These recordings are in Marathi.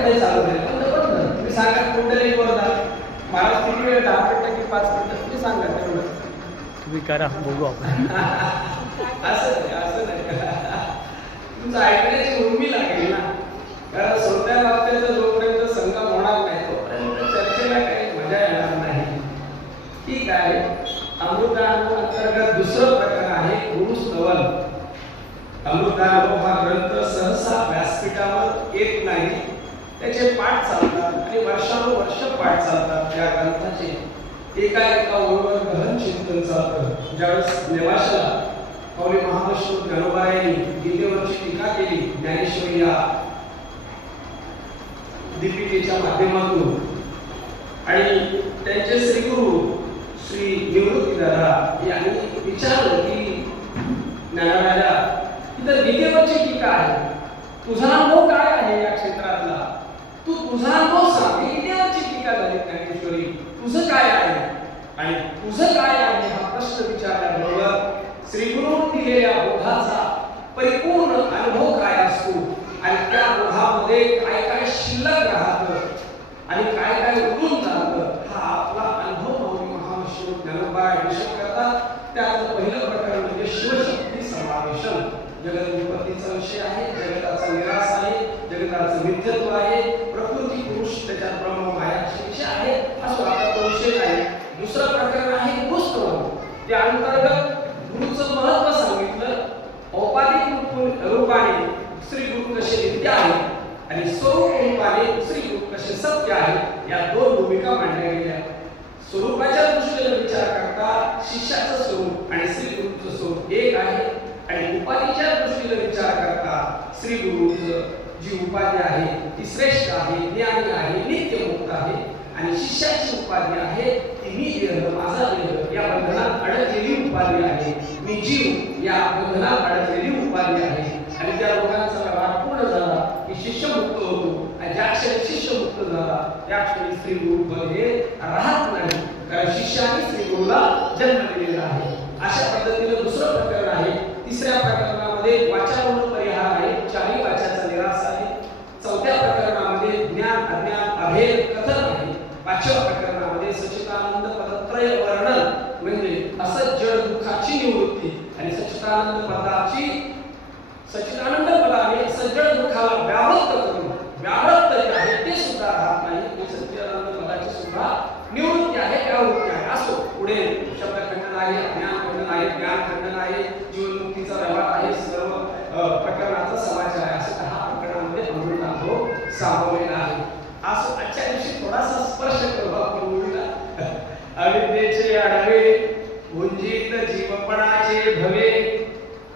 पुढे चालू आहे बंद बंद. तुम्ही सांगा कुंडली वरदा महाराज किती वेळ 10 की 5 मिनिटं तुम्ही सांगा तेवढं. तुम्ही करा बघू आपण. असं नाही तुमचं ऐकण्याची उर्मी लागेल ना. कारण सोप्या वाक्याचा जोपर्यंत संगम होणार नाही तोपर्यंत चर्चेला काही मजा येणार नाही. ठीक आहे. अमृतानुभव अंतर्गत दुसरं प्रकरण आहे गुरुस्तवन. अमृतानुभव हा ग्रंथ सहसा व्यासपीठावर येत नाही. त्याचे पाठ चालतात आणि वर्षानुवर्ष पाठ चालतात. त्या ग्रंथाचे एका ओळीवर गहन चिंतन चालतं. ज्यावेळेस नेवाशाला माऊली महाविष्णू ज्ञानोबायांनी गीतेवरची टीका केली ज्ञानेश्वरी या दीपिकेच्या माध्यमातून आणि त्यांचे श्रीगुरु श्री निवृत्तीदादा यांनी विचारलं की ज्ञानराजा इथं गीतेवरची टीका आहे, तुझा अनुभव काय आहे या क्षेत्रातला, तू तुझा अनुभव सांग. गीतेवरची टीका झाली ज्ञानेश्वरी, तुझं काय आहे आणि तुझं काय आहे हा प्रश्न विचारल्याबरोबर श्रीगुरूंनी दिलेल्या बोधाचा परिपूर्ण अनुभव काय असतो आणि त्या बोधामध्ये काय काय शिल्लक राहतं आणि काय काय उडून जातं हा आपला अनुभव माऊली महाविष्णू ज्ञानोबा विषय करतात. त्यातलं पहिलं प्रकरण म्हणजे शिवशक्ती समावेशन. जगत विपत्तीचा विषय आहे, जगताचा निराश आहे, जगताचं नित्यत्व आहे, प्रकृती पुरुष त्याच्यात ब्रह्म मायाचे विषय आहे. असं आता तो विषय नाही. दुसरं प्रकरण आहे गुरुस्तवन. त्या अंतर्गत गुरुचं महत्व सांगितलं. औपाधिक रूपाने श्री गुरु कसे नित्य आहे आणि स्वरूप रूपाने श्री गुरु कसे सत्य आहे या दोन भूमिका मांडल्या गेल्या. स्वरूपाच्या दृष्टीने विचार करता शिष्याचं स्वरूप आणि श्री गुरुचं स्वरूप एक आहे आणि उपाधीच्या दृष्टीने विचार करता श्री गुरुचं जी उपाधी आहे ती श्रेष्ठ आहे, ज्ञानी आहे, नित्यमुक्त आहे आणि शिष्याची उपाधी आहे ती मी देह माझा देह या बंधनात अडकलेली उपाधी आहे. मी जीव या बंधनात अडकलेली उपाधी आहे आणि त्या लोकांचा व्यवहार पूर्ण झाला की शिष्य मुक्त होतो आणि ज्या क्षणी शिष्य मुक्त झाला त्या क्षणी श्री गुरु हे राहत नाही, कारण शिष्याने श्री गुरुला जन्म दिलेला आहे. अशा पद्धतीने दुसरं प्रकरण आहे. तिसऱ्या प्रकरणामध्ये वाचारोहण परिहार आहे, चारी वाचाचा निराश आहे. चौथ्या प्रकरणामध्ये ज्ञान अज्ञान अभेद कथन आहे. पाचव्या प्रकरणामध्ये सच्चिदानंद पदत्रय वर्णन म्हणजे असत जड दुःखाची निवृत्ती आणि सच्चिदानंद पदाने सज्जड दुःखाला व्यावृत्त करून व्यावृत्त जे आहे ते सुद्धा राहत नाही. ते सच्चिदानंद पदाची सुद्धा निवृत्ती आहे, व्यावृत्ती आहे. असो पुढे शब्द खंडन आहे, ज्ञान खंडन आहे, ज्ञान खंडन आहे, जीवनमुक्तीचा व्यवहार आहे, सर्व प्रकरणाचा समाचार आहे. असं 10 प्रकरणामध्ये अमृतानुभव सामावलेला आहे. असो आजच्या दिवशी थोडासा स्पर्श करू आपण मुलीला. अविद्येचे आडवे भुंजित जीवपणाचे भवे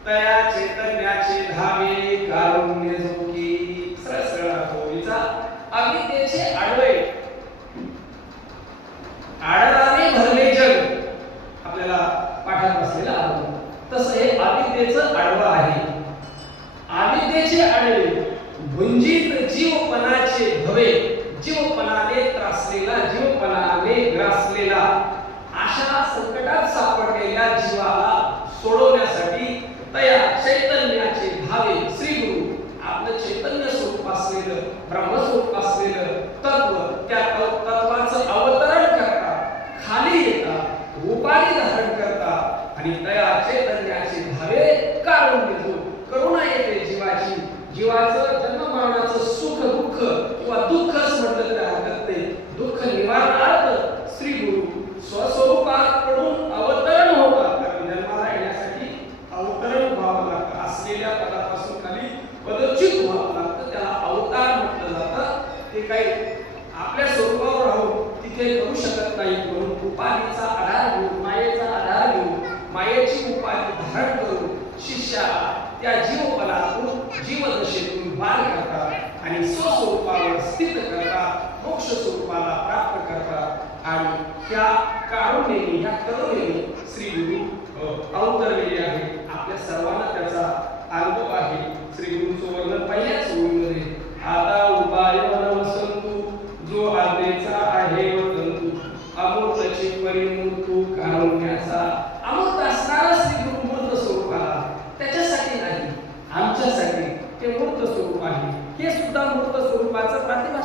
तया चैतन्याचे धावे कारुण्य झोकी. सरळ होळीचा अविद्येचे आडवे आडराने भरले जग आपल्याला पाठात बसलेला आहे. तसं हे अविद्येचं आडवं आहे. अविद्येचे आडवे भुंजित जीवपणाचे भवे, जीवपणाने त्रासलेला, जीवपणाने ग्रासलेला अशा संकटात सापडलेल्या जीवाला सोडवण्यासाठी तया चैतन्याचे भावे श्री गुरु आपलं चैतन्य स्वरूप असलेलं, ब्रह्मस्वरूप असलेलं तत्व, त्या तत्वाचं अवतरण करतात, खाली येतात, उपाधी धारण करतात आणि तया चैतन्याचे भावे कारुण्य झोक करुणा येते जीवाची. जीवाचं जन्म मरणाचं सुख दुःख किंवा दुःखच म्हटलं तरी हरकत नाही. दुःख निवारणार्थ श्री गुरु स्वस्वरूपाकडून अवतरण होतात. कारण जन्माला येण्यासाठी अवतरण व्हावं लागतं. असलेल्या पदापासून खाली पदच्युत व्हावं लागतं. त्याला अवतार म्हटलं जातं. ते काही आपल्या स्वरूपावर राहून तिथे करू शकत नाही. म्हणून उपाधीचा आधार घेऊन, मायेचा आधार घेऊन, मायेची उपाधी धारण करून शिष्या त्या जीवपणातून जीवदशेतून पार करतात आणि स्वस्वरूपावर स्थित करतात, मोक्ष स्वरूपाला प्राप्त करतात आणि त्या कारुण्याने, या करुणेने श्री गुरु अवतरलेले आहे. आपल्या सर्वांना त्याचा अनुभव आहे. श्री गुरुचं वर्णन पहिल्याच ओळीमध्ये आता उपाय वनवसंतु जो आज्ञेचा आहे वतंतु अमृतची परिमूर्तू कारुण्याचा. अमृत असणारा श्री गुरु मूर्त स्वरूपाला त्याच्यासाठी नाही, आमच्यासाठी ते मूर्त स्वरूप आहे. हे सुद्धा मूर्त स्वरूपाचं प्रतिमा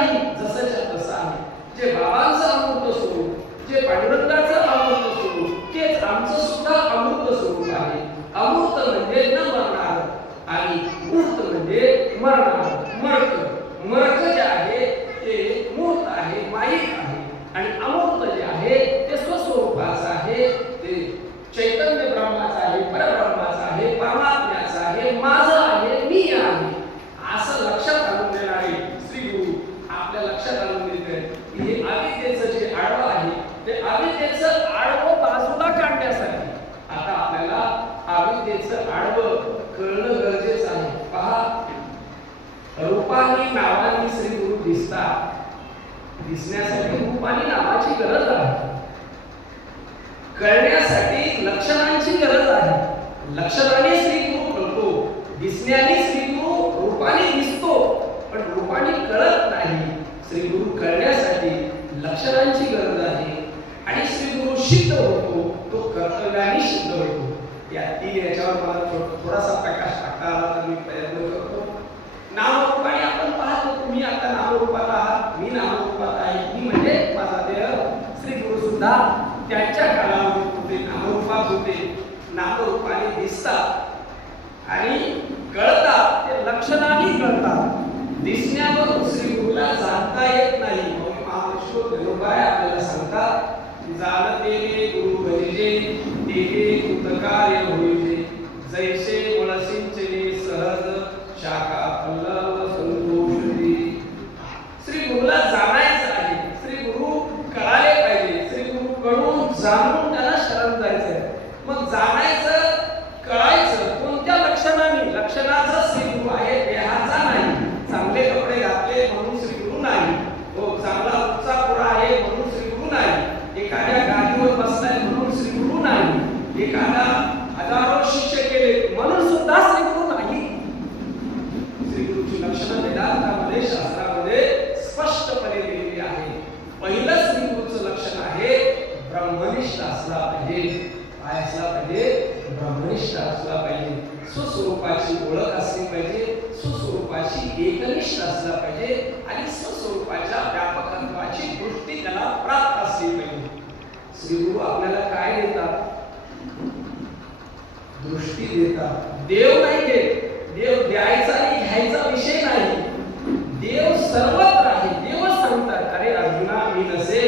नाही, जसंच्या तसं आहे. जे बाबांचं अमृत स्वरूप, जे पांडुरंगाचं अमृत स्वरूप, तेच आमचं सुद्धा अमृत स्वरूप आहे. अमृत म्हणजे न मरणार आणि मूर्त म्हणजे मरणार. मर्क जे आहे ते मूर्त आहे, माईक आहे. आणि अमृत जे आहे ते स्वस्वरूपाचं आहे, ते चैतन्य ब्रह्माचं आहे, परब्रह्माचं आहे, परमात्म्याचं आहे, माझं आहे, मी आहे. असं लक्षात आणून देणारे श्री गुरु आपल्या लक्षात आणून देत आहेत की हे अविद्येचं जे आडवं आहे ते अविद्येचं आडवं बाजूला काढण्यासाठी आता आपल्याला अविद्येचं आडवं कळणं गरजेचं आहे. पहा, रूपानी नावानी श्री गुरु दिसतात. दिसण्यासाठी रूपानी नावाची गरज आहे, कळण्यासाठी लक्षणांची गरज आहे. लक्षणाने श्री गुरु कळतो, दिसण्याने श्री गुरु रूपाने दिसतो, पण रूपाने कळत नाही. श्री गुरु कळण्यासाठी लक्षणांची गरज आहे आणि श्री गुरु सिद्ध होतो, तो कर्तव्याने सिद्ध होतो. या तीन याच्यावर मला थोडासा प्रकाश टाकता आला तर मी प्रयत्न करतो. नामरूपाने आपण पाहतो, तुम्ही आता नामरूपात आहात, मी नामरूपात आहे. मी म्हणजे माझा देह. श्री गुरु सुद्धा त्यांच्या काळामध्ये होते, नामरूपात होते. नामरूपाने दिसतात आणि कळतात, ते लक्षणाने कळतात. दिसण्यावरून श्री गुरुला जाणता येत नाही. महापुरुष गणोबाय आपल्याला सांगतात, जाणते गुरु भजिजे तेथे कृतकार्य होईजे, जैसे वळसिंचने सहज शाखा पल्लव संतोषी. श्री गुरुला जाणायचं आहे, श्री गुरु कळाले पाहिजे. श्री गुरु कळून जाणून त्यांना शरण जायचंय. मग जाणायचं, कळायचं कोणत्या लक्षणाने? लक्षणाचा श्री गुरु आहे, देहाचा नाही. चांगले कपडे घातले म्हणून श्री गुरु नाही, हो चांगला उच्चा पुरा आहे म्हणून श्री गुरु नाही, एखाद्या गादीवर बसलाय म्हणून श्री गुरु नाही, एखादा हजारो शिष्य केले म्हणून सुद्धा श्री गुरु नाही. श्री गुरुची लक्षणं वेदांतामध्ये शास्त्रामध्ये स्पष्टपणे दिलेली आहे. पहिलं श्री गुरुचं लक्षण आहे ब्रह्मनिष्ठ असला पाहिजे. काय असला पाहिजे? ब्रह्मनिष्ठ असला पाहिजे. स्वस्वरूपाची ओळख असली पाहिजे, स्वस्वरूपाची एकनिष्ठ असला पाहिजे आणि स्वस्वरूपाच्या व्यापकत्वाची दृष्टी त्याला प्राप्त असली पाहिजे. श्री गुरु आपल्याला काय देतात? दृष्टी देतात. देव नाही देत. देव द्यायचा आणि घ्यायचा विषय नाही. देव सर्वत्र आहे. देव सांगतात, अरे अर्जुना मी नसे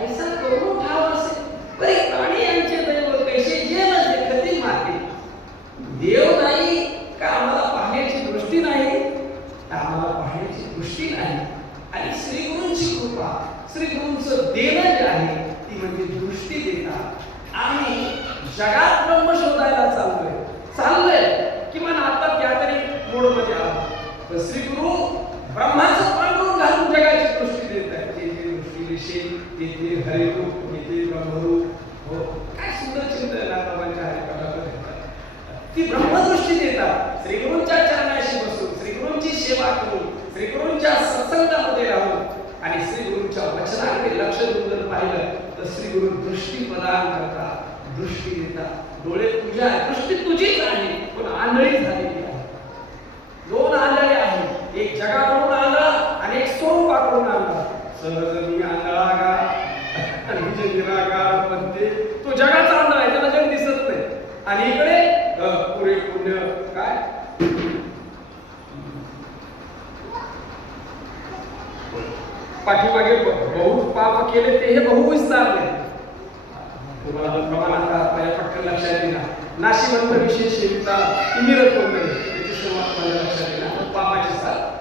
ऐसा करून ठाव असे परी प्राणी यांचे दैव कैसे जे न देखती माते. देव नाही का आम्हाला पाहण्याची दृष्टी नाही? आम्हाला पाहण्याची दृष्टी नाही. आणि श्री गुरूंची कृपा, श्री गुरूंचं देणं जे आहे ती म्हणजे दृष्टी देतात. आम्ही जगात ब्रह्म शोधायला चाललोय किमान आता त्या तरी मोडमध्ये आहोत. तर श्री गुरु ब्रह्माचं पांडुरून घालून जगाची दृष्टी देत आहेत. तेथे दृष्टी विषयी, तेथे हरिरूप, तेथे ब्रह्मरूप. हो, काय सुंदर चिंतन आहे नाथबाबांच्या हरिपाठावर घेतात. ती ब्रह्मदृष्टी देतात. श्री गुरूंच्या चरणाशी बसून, श्री गुरूंची सेवा करून, श्री गुरूंच्या सत्संगामध्ये राहून आणि श्री गुरूंच्या वचनाकडे लक्ष देऊन जर पाहिलं तर श्री गुरु दृष्टी प्रदान करतात, दृष्टी देतात. डोळे तुझ्या आहे, दृष्टी तुझीच आहे, पण आंधळी झालेली आहे. दोन आंधळे आहेत, एक जगाकडून आंधळा आणि एक स्वरूपाकडून आंधळा. सहज मी आंधळा का आणि निराकार म्हणते, तो जगाचा आंधळा आहे, त्याला जग दिसत नाही. आणि इकडे पुरे पुण्य काय पाठीमागे बहुत पाप केले ते हे बहु विस्तारले. तुम्हाला प्रमाणात पटकन लक्षात येईल. नाशिवंत विशेष सेविता इमिरत वगैरे त्याची सुरुवात माझ्या लक्षात येईल. पापाचे साथ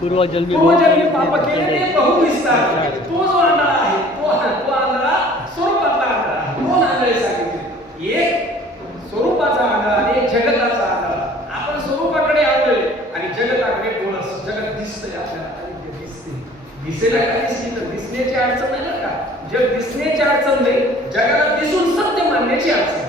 पूर्वजन्मी पाप केले ते बहु विस्तार. तो जो आंधळा आहे तो आंधळा स्वरूपातला आंधळा आहे. दोन आंधळे सांगितले, एक स्वरूपाचा आंधळा आणि एक जगताचा आंधळा. आपण स्वरूपाकडे आलोय आणि जगताकडे डोळस. जगत दिसतंय आपल्याला, दिसेला काय दिसली तर दिसण्याची अडचण नाही का? जग दिसण्याची अडचण नाही, जगाला दिसून सत्य मानण्याची अडचण.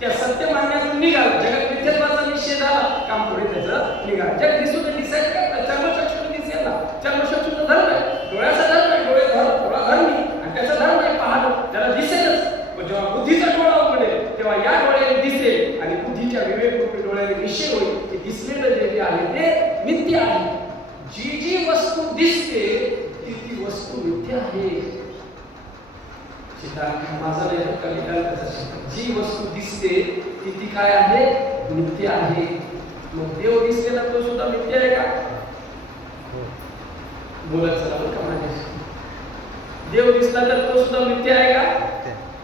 त्या सत्य मानण्यातून निघाला. जगात मिथ्यात्वाचा निषेध झाला, काम पुढे त्याचं निघाला. जग दिसून दिसायचं काय? चर्मचक्षुने दिसेल ना. चर्मचक्षुचा धर्म आहे, डोळ्याचा धर्म आहे. डोळा धर्मी आणि त्याचा धर्म आहे पाहणं, त्याला दिसेलच. पण जेव्हा बुद्धीचा डोळा उघडेल तेव्हा या डोळ्याने दिसेल आणि बुद्धीच्या विवेकरूपी डोळ्याने निश्चय होईल की दिसलेलं जे आहे ते मिथ्या आहे. जी वस्तू दिसते ती वस्तू मिथ्या आहे. माझा नाही जी वस्तू दिसते ती काय आहे? मिथ्या आहे. मग देव दिसलेला तो सुद्धा मिथ्या आहे का? बोलत चला बरं का माझ्याशी. देव दिसला तर तो सुद्धा मिथ्या आहे का?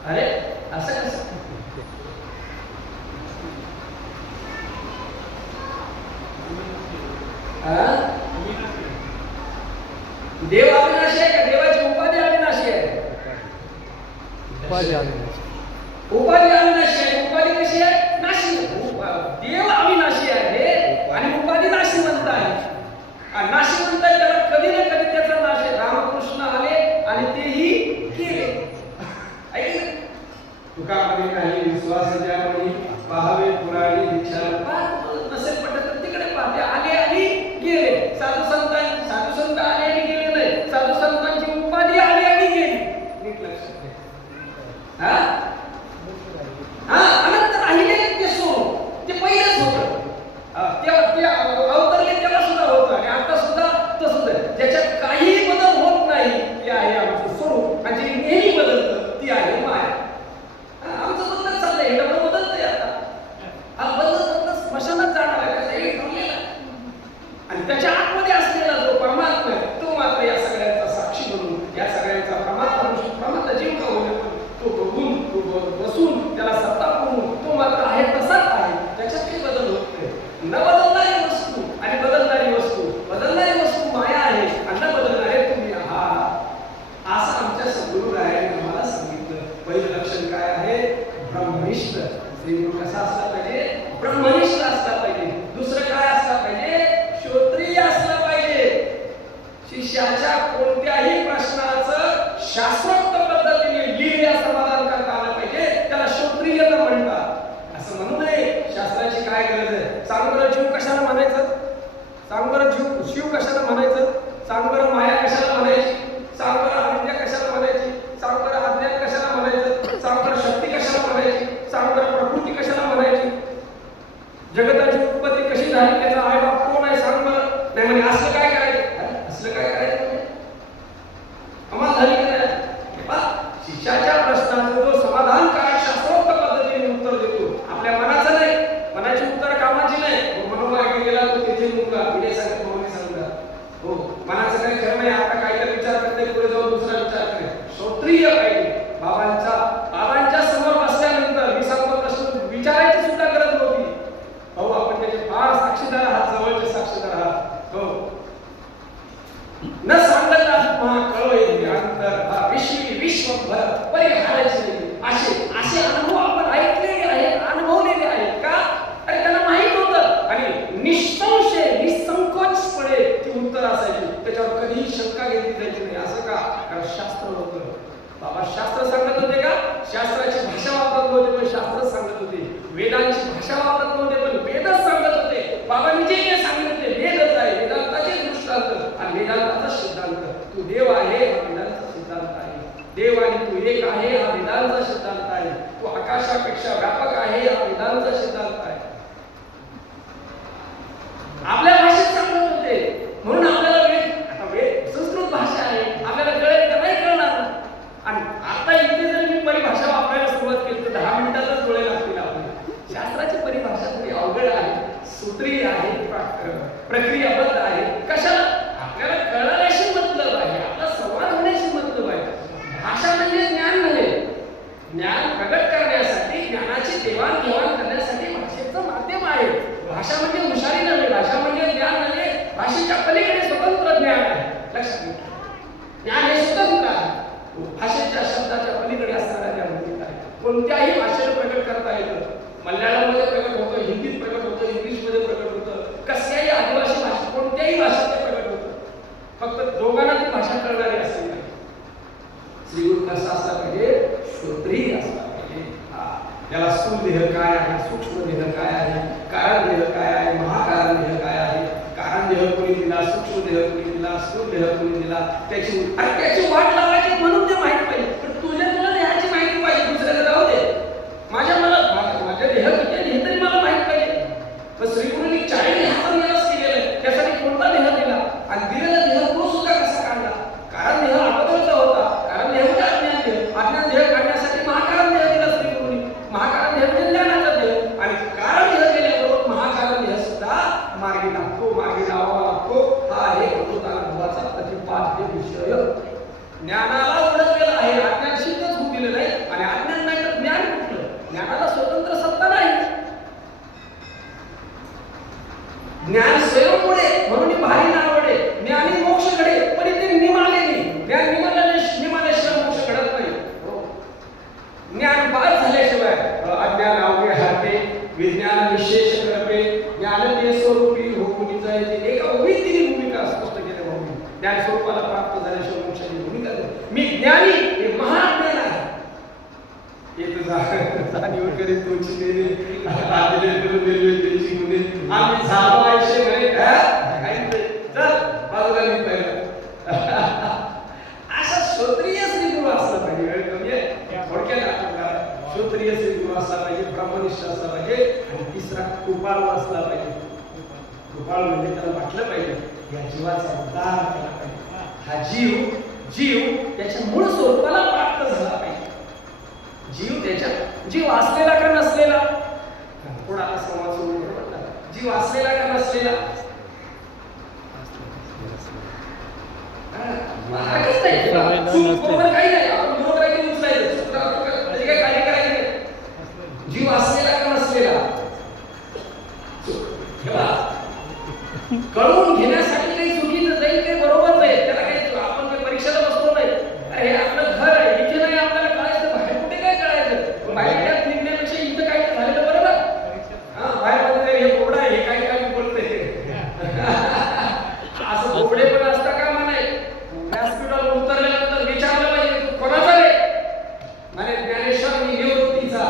अरे असं कसं? देव अविनाशी आहे का? देवाची उपाधी अविनाशी आहे. उपाधी अविनाशी आहे. उपाधी कशी आहे? नाशी. देव अविनाशी आहे आणि उपाधी नाशिवंत आहे. नाशिवंत आहे त्याला कधी ना कधी त्याचा नाश आहे. रामकृष्ण आले आणि तेही केले. ऐकलं? तुकामध्ये काही विश्वास ज्यामुळे पाहावे पुराणी दीक्षा नसेल पटत तर तिकडे पाहते. आले आणि गेले. साधू संत आले आणि गेले नाही. साधू संतांची उपाधी आली आणि गेली. नीट लक्षात घ्या. अनंत राहिले ते सोड. ते पहिलेच होतं. ते अवतरले तेव्हा सुद्धा होतं आणि आता सुद्धा तसंच आहे. ज्याच्यात काही बदल होत नाही ते आहे आमचं स्वरूप आणि जे नेहमी बदलतं ती आहे माया. आमचं बदलत चाललंय. हे डबल बदलतंय आता. बदलत स्मशानात जाणार आहे त्याचं हे ठरलेलं आहे. आणि त्याच्या आतमध्ये असलेला जो परमात्मा आहे तो मात्र या सगळ्यांचा साक्षी बनून या सगळ्यांचा प्रमात्मा जीव का होईल तो बघून तो बसून त्याला सत्ता करून तो मात्र आहे तसाच आहे. त्याच्यात काही बदल होत नाही. न बदलणारी वस्तू आणि बदलणारी वस्तू माया आहे आणि न बदलणारे तुम्ही आहात. असं आमच्या सद्गुरुरायांनी आम्हाला सांगितलं. पहिलं लक्षण काय आहे? ब्रह्मनिष्ठ. श्रीगुरु कसा असला पाहिजे? ब्रह्मनिष्ठ असला पाहिजे. दुसरं काय असला पाहिजे? श्रोत्रिय असला पाहिजे. शिष्याच्या कोणत्याही प्रश्नाचं शास्त्रोक्त पद्धतीने लिहिलेलं समाधान करता आलं पाहिजे. त्याला श्रोत्रियता म्हणतात. असं म्हणू नये शास्त्राची काय गरज आहे? सांग बरं जीव कशाला म्हणायचं? सांग बरं शिव कशाला म्हणायचं? सांग बरं माया कशाला म्हणायची? सांग बरं अविद्या कशाला म्हणायची? सांग बरं अज्ञान कशाला म्हणायचं? सांग बरं शक्ती कशाला म्हणायची? सांग बरं प्रकृती कशाला म्हणायची? जगताची उत्पत्ती कशी झाली? त्याचा आईबाप कोण आहे? सांग बरं. नाही म्हणे असलं काय करायचं? असलं काय करायचं? आम्हाला झाली की नाही? शिष्याच्या प्रश्नाचं जो समाधानकारक शास्त्रोक्त पद्धतीने उत्तर देतो. आपल्या मनाचं नाही. मनाची उत्तर कामाची नाही. मनोमागे गेला तर त्याचे मुलगा पुढे सांगत भावने सांगतात. हो मनाचं काही खरं नाही. आता काहीतरी विचार करते पुढे जाऊन दुसरा विचार करे. श्रोत्रिय पाहिजे. बाबांच्या समोर बसल्यानंतर मी सांगतो प्रश्न विचारायची सुद्धा गरज नव्हती. हो आपण त्याचे फार साक्षीदार आहात. जवळचे साक्षीदार आहात. हो न सांगता कळोय अंतर विश्वभर परिहारायचे असे अनुभव आपण ऐकलेले आहेत. अनुभवलेले आहेत का? अरे त्यांना माहित होतं आणि निसंकोचपणे ती उत्तर असायची. त्याच्यावर कधीही शंका घेतली जायची नाही. असं का? कारण शास्त्र होतं. बाबा शास्त्र सांगत होते का? शास्त्राची भाषा वापरत नव्हते पण शास्त्र सांगत होते. वेदांची भाषा वापरत नव्हते पण वेदच सांगत होते. बाबांनी जे सांगितले वेदच आहे. वेदांताचे दृष्टांत आणि वेदांताचा सिद्धांत. तू देव आहे हा वेदांचा सिद्धांत आहे. देव आणि तू एक आहे हा वेदांचा सिद्धांत आहे. तू आकाशापेक्षा व्यापक आहे हा वेदांचा सिद्धांत आहे. आपल्या भाषेत सांगत होते म्हणून आपल्याला वेद संस्कृत भाषा आहे. आपल्याला कळेल का? नाही कळणार. आणि आता इथे जर मी परिभाषा वापरायला सुरुवात केली तर 10 मिनिटातच डोळे लागतील आपल्याला. शास्त्राची परिभाषा थोडी अवघड आहे. सूत्रीय आहे. प्रक्रियाबद्ध आहे. कशाला? आपल्याला कळण्याशी मतलब आहे. आपला संवाद होण्याशी मतलब आहे. भाषा म्हणजे ज्ञान नव्हे. ज्ञान प्रगट करण्यासाठी ज्ञानाची देवाणघेवाण करण्यासाठी भाषेचं माध्यम आहे. भाषा म्हणजे हुशारी नव्हे. भाषा म्हणजे ज्ञान नव्हे. भाषेच्या पलीकडे स्वतंत्र ज्ञान आहे. लक्षात घ्या. ज्ञान हे स्वतंत्र आहे. भाषेच्या शब्दाच्या पलीकडे असणाऱ्या ज्ञान आहे. कोणत्याही भाषेला प्रगट करता येतं. मल्याळममध्ये प्रगट होतं, हिंदीत प्रगट होतं, इंग्लिशमध्ये प्रगट होतं. कसल्याही आदिवासी भाषा कोणत्याही भाषेत ते प्रगट होतं. फक्त दोघांना ती भाषा कळणारी असली नाही. श्रीगुरु कसा असला पाहिजे? श्रोत्रिय असला पाहिजे. त्याला स्थूल देह काय आहे? सूक्ष्म देह काय आहे? कारण देह काय आहे? महाकारण देह काय आहे? कारण देह कोणी दिला? सूक्ष्म देह कोणी दिला? स्थूल देह कोणी दिला? त्याची वाट लावायची म्हणून ते माहिती पाहिजे. पण तुला देहाची माहिती पाहिजे. दुसऱ्याला राहू दे. माझ्या देह किती देह तरी मला माहित पाहिजे. पण श्रीगुरूंनी 40 देहाचा निवास केलेला आहे. त्यासाठी कोणता देह दिला आणि दिलेला देह तो ज्ञानाला ओळखलेलं आहे, अज्ञान सिद्धच होऊ दिलं नाही. आणि अज्ञान नाही तर ज्ञान कुठलं? ज्ञानाला स्वतंत्र सत्ता नाही. ज्ञान स्वयंमुळे म्हणून भारी नावडे ज्ञानी मोक्ष घडे, पण ते निमालेनी ज्ञान निमाल्याशिवाय मोक्ष घडत नाही. ज्ञान बाद झाल्याशिवाय अज्ञान अवघे हाते विज्ञान विशेष करते ज्ञान ते स्वरूपी होऊन जायचे. एका ओळीत तिने भूमिका स्पष्ट केल्या भाऊ. ज्ञान स्वरूपाला प्राप्त झाल्याशिवाय मोक्षाची भूमिका मी ज्ञानी हे महाज्ञान आहे. एक जाणीव करीत तुझी नेने आदिले करून दिले त्याची गुणे आम्ही झालो आयशे म्हणे चल बाजूला निघायला. असा क्षत्रिय श्री गुरु असला पाहिजे. वेळ कमी आहे, थोडक्यात आपण क्षत्रिय श्री गुरु असला पाहिजे, ब्रह्मनिष्ठ असला पाहिजे. आणि तिसरा कृपाळू असला पाहिजे. कृपाळू म्हणजे त्याला वाटलं पाहिजे या जीवाचा उद्धार केला पाहिजे. हा जीव त्याच्या मूळ स्वरूपाला प्राप्त झाला पाहिजे. जीव असलेला का नसलेला? कोणाला संवाद सुरू करू. जीव असलेला का नसलेला? मार्गच नाही. बरोबर काही नाही. आपण बरोबर काही उचलायचं त्याची काही काळजी करायची नाही. जीव असलेला का नसलेला कळून घेण्यासाठी काही चुकीचं जाईल काही बरोबर नाही. त्याला काही आपण काही परीक्षेला बसलो नाही. हे आपलं घर आहे, इथे नाही आपल्याला कळायचं, बाहेर कुठे काय कळायचं? बाहेर निघण्यापेक्षा इथं काय झालेलं बरं ना. बाहेर मध्ये हे कोबडा आहे, हे काय बोलतंय असं कोबडे पण असता का म्हणाय. व्यासपीठावर उतरल्यानंतर विचारलं पाहिजे तू कोणाचा रे? म्हणे ज्ञानेश्वर निवृत्तीचा,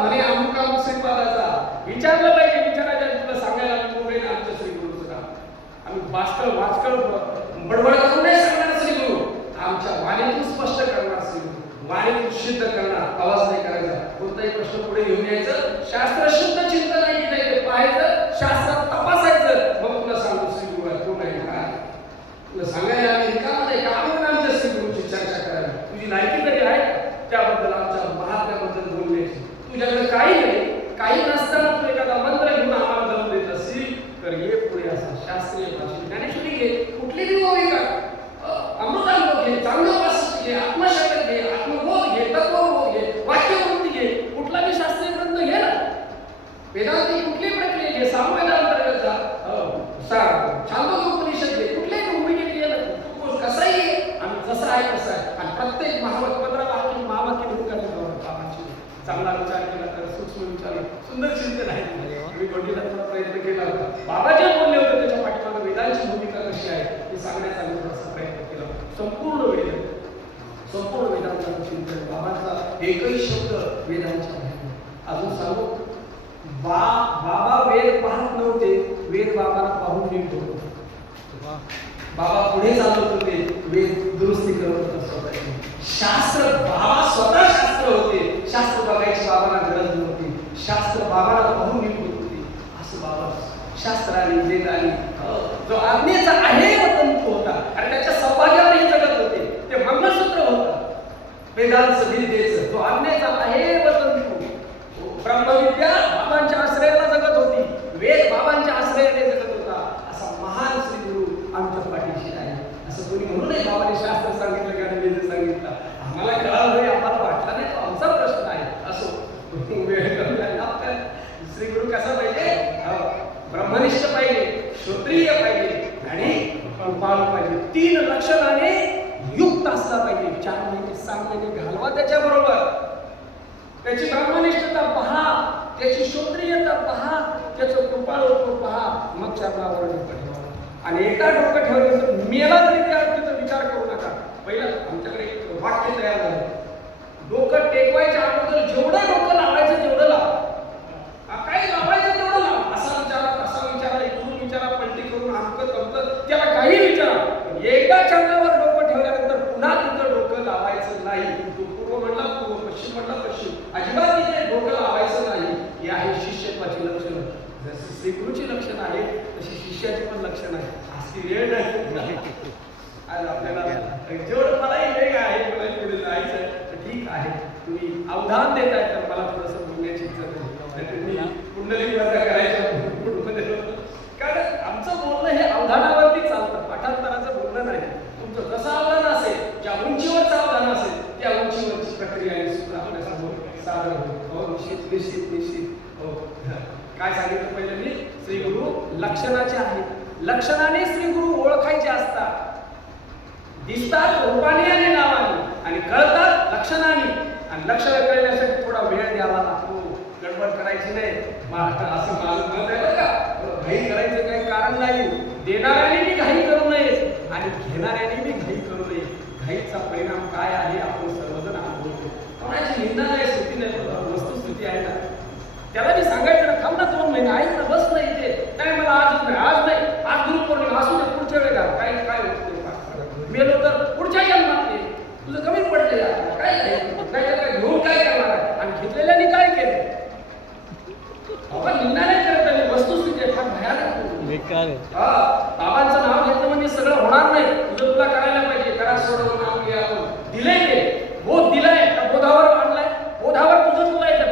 म्हणे अमुक अमुक श्रीपादाचा. विचारलं पाहिजे. विचारायचं तुला सांगायला मोबाईल आमच्या श्री गुरुचं नाव. आम्ही वाचकळ बडबड करून नाही सांगणार श्री गुरु. आमच्या वाणीतून स्पष्ट करणार श्री गुरु. वाणीतून सिद्ध करणार, आवाज नाही करायचा. कोणताही प्रश्न पुढे घेऊन यायचं. शास्त्र शुद्ध चिंतन आहे की नाही ते पाहायचं, शास्त्रात तपासायचं. मग तुला सांगू श्री गुरु कोण आहे काय तुला सांगायला आम्ही रिकामा नाही. का म्हणून आमच्या श्री गुरुची चर्चा करायला तुझी लायकी तरी आहे त्याबद्दल, आमच्या महात्म्याबद्दल बोलण्याची. तुझ्याकडे काही नाही, काही नसताना तू एखादा मंत्र घेऊन आम्हाला दम देत असेल तर ये पुढे असा शास्त्रीय भाषेत ज्ञानेश्वरी घे, कुठली बी ओवी का अमृतांब घे, चांगलं वास घे, आत्मशब्द घे, आत्मबोध घे, तत्वबोध घे, वाक्यवृत्ती घे, कुठला बी शास्त्रीय ग्रंथ घे ना. वेदांती कुठली प्रक्रिया घे, सामवेदांतर्गत जा, छांदोग्योपनिषद घे, कुठल्याही भूमिकेत घे ना. तू कसाही आम्ही जसा आहे तसा आहे. आणि प्रत्येक 15 वाक्य महावाक्य भूमिका चांगला विचार केला तर सूक्ष्म विचार सुंदर चिंतन आहे. मी गोडीला प्रयत्न केला होता. बाबा जे बोलले होते त्याच्या पाठीमागे वेदांची भूमिका कशी आहे हे सांगण्याचा मी थोडासा प्रयत्न केला. संपूर्ण वेदांचं चिंतन. बाबांचा एकही शब्द वेदांचा आहे. अजून सांगू, बाबा वेद पाहत नव्हते, वेद बाबाला पाहून नीट होत. बाबा पुढे चालत होते, वेद दुरुस्ती करत होता. शास्त्र बाबा स्वतः शास्त्र होते. शास्त्र बघायची बाबांना गरज नव्हती. शास्त्र बाबाला पाहून नीट होत होती. असं बाबा शास्त्राने वेदाने जो आज्ञेचा आहे तंतू होता आणि त्याच्या सौभाग्यावर हे जगत होते. ते मंगळसूत्र होतं वेदांचं विद्येचं. जो आज्ञेचा आहे तंतू ब्रह्मविद्या बाबांच्या आश्रयाला जगत होती. वेद बाबांच्या आश्रयाने जगत होता. असा महान श्री गुरु आमच्या पाठीशी आहे. असं कोणी म्हणू नये बाबांनी शास्त्र सांगितलं की आणि वेद सांगितलं. आम्हाला कळालं नाही, आम्हाला वाटलं नाही, तो आमचा प्रश्न आहे. असो वेळ कमी आहे. श्री गुरु कसा पाहिजे? ब्रह्मनिष्ठ पाहिजे, क्षत्रिय पाहिजे आणि कृपाळू पाहिजे. 3 लक्षणाने युक्त असला पाहिजे. 4 महिने 6 महिने घालवा त्याच्या बरोबर. त्याची ब्रह्मनिष्ठता पहा, त्याची क्षत्रियता पहा, त्याचं कृपाळू पहा, मग चरणावर डोकं ठेवा. आणि एकदा डोकं ठेवल्यानंतर मेला तरी त्या अर्थीचा विचार करू नका. पहिलं आमच्याकडे एक वाक्य तयार झालं, डोकं टेकवायच्या अगोदर जेवढं डोकं लावायचं तेवढं लावा. काही लावायचं तेवढं लावा. असा विचारा, तसा विचारा, इकडून विचारा, पलटी करून आमकं तमकं त्याला काही विचारा. एकदा चरणावर डोकं ठेवल्यानंतर पुन्हा तिथं डोकं लावायचं नाही. तो पूर्व म्हणला पूर्व, पश्चिम म्हणला पश्चिम, अजिबात तिथे डोकं लावायचं नाही. हे आहे शिष्यत्वाची लक्षणं. जशी श्री गुरुची लक्षणं आहे तशी शिष्याची पण लक्षणं आहे. अशी वेळ नाही आज आपल्याला जेवढं मलाही वेग आहे, मला पुढे जायचं तर ठीक आहे. तुम्ही अवधान देताय तर मला थोडंसं बोलण्याची इच्छा नाही. तुम्ही कुंडली वर्ग करायच्या कारण आमचं बोलणं हे अवधानावरती चालतं, पाठांतराचं बोलणं नाही. तुमचं जसं अवधान असेल, ज्याहून निश्चित निश्चित निश्चित हो. काय सांगितलं पहिलं मी? श्री गुरु लक्षणाचे आहेत. लक्षणाने श्री गुरु ओळखायचे असतात. दिसतात रूपाने आणि नावाने आणि कळतात लक्षणाने. आणि लक्षण कळण्यासाठी थोडा वेळ द्यावा लागतो. गडबड करायची नाही. असं माझं मत आहे बरं का. घाई करायचं काही कारण नाही. देणाऱ्याने बी घाई करू नये आणि घेणाऱ्याने बी घाई करू नये. घाईचा परिणाम काय आहे आपण सर्वजण अनुभवतो. कोणाची निंदा नाही, स्तुती नाही, वस्तुस्थिती आहे ना. त्याला मी सांगायचं ना, थांब ना 2 महिने ऐक ना, बस नाही ते नाही मला आज नाही, आज नाही, आज गुरुपौर्णिमा असू दे, पुढच्या वेळेला काय काय होत मेलो तर पुढच्या जन्मात ये. तुझं कमी पडले काय घेऊन काय करणार आहे? आणि घेतलेल्याने काय केलं? आपण निंदा नाही करत आहे, वस्तुस्थिती फार भयानक बाबांचं नाव घेतलं म्हणजे सगळं होणार नाही. तुझं तुला करायला पाहिजे. करा सोडवून नाव घ्या. दिलंय ते बोध दिलाय त्या बोधावर आणलाय. बोधावर तुझं तुला येतं.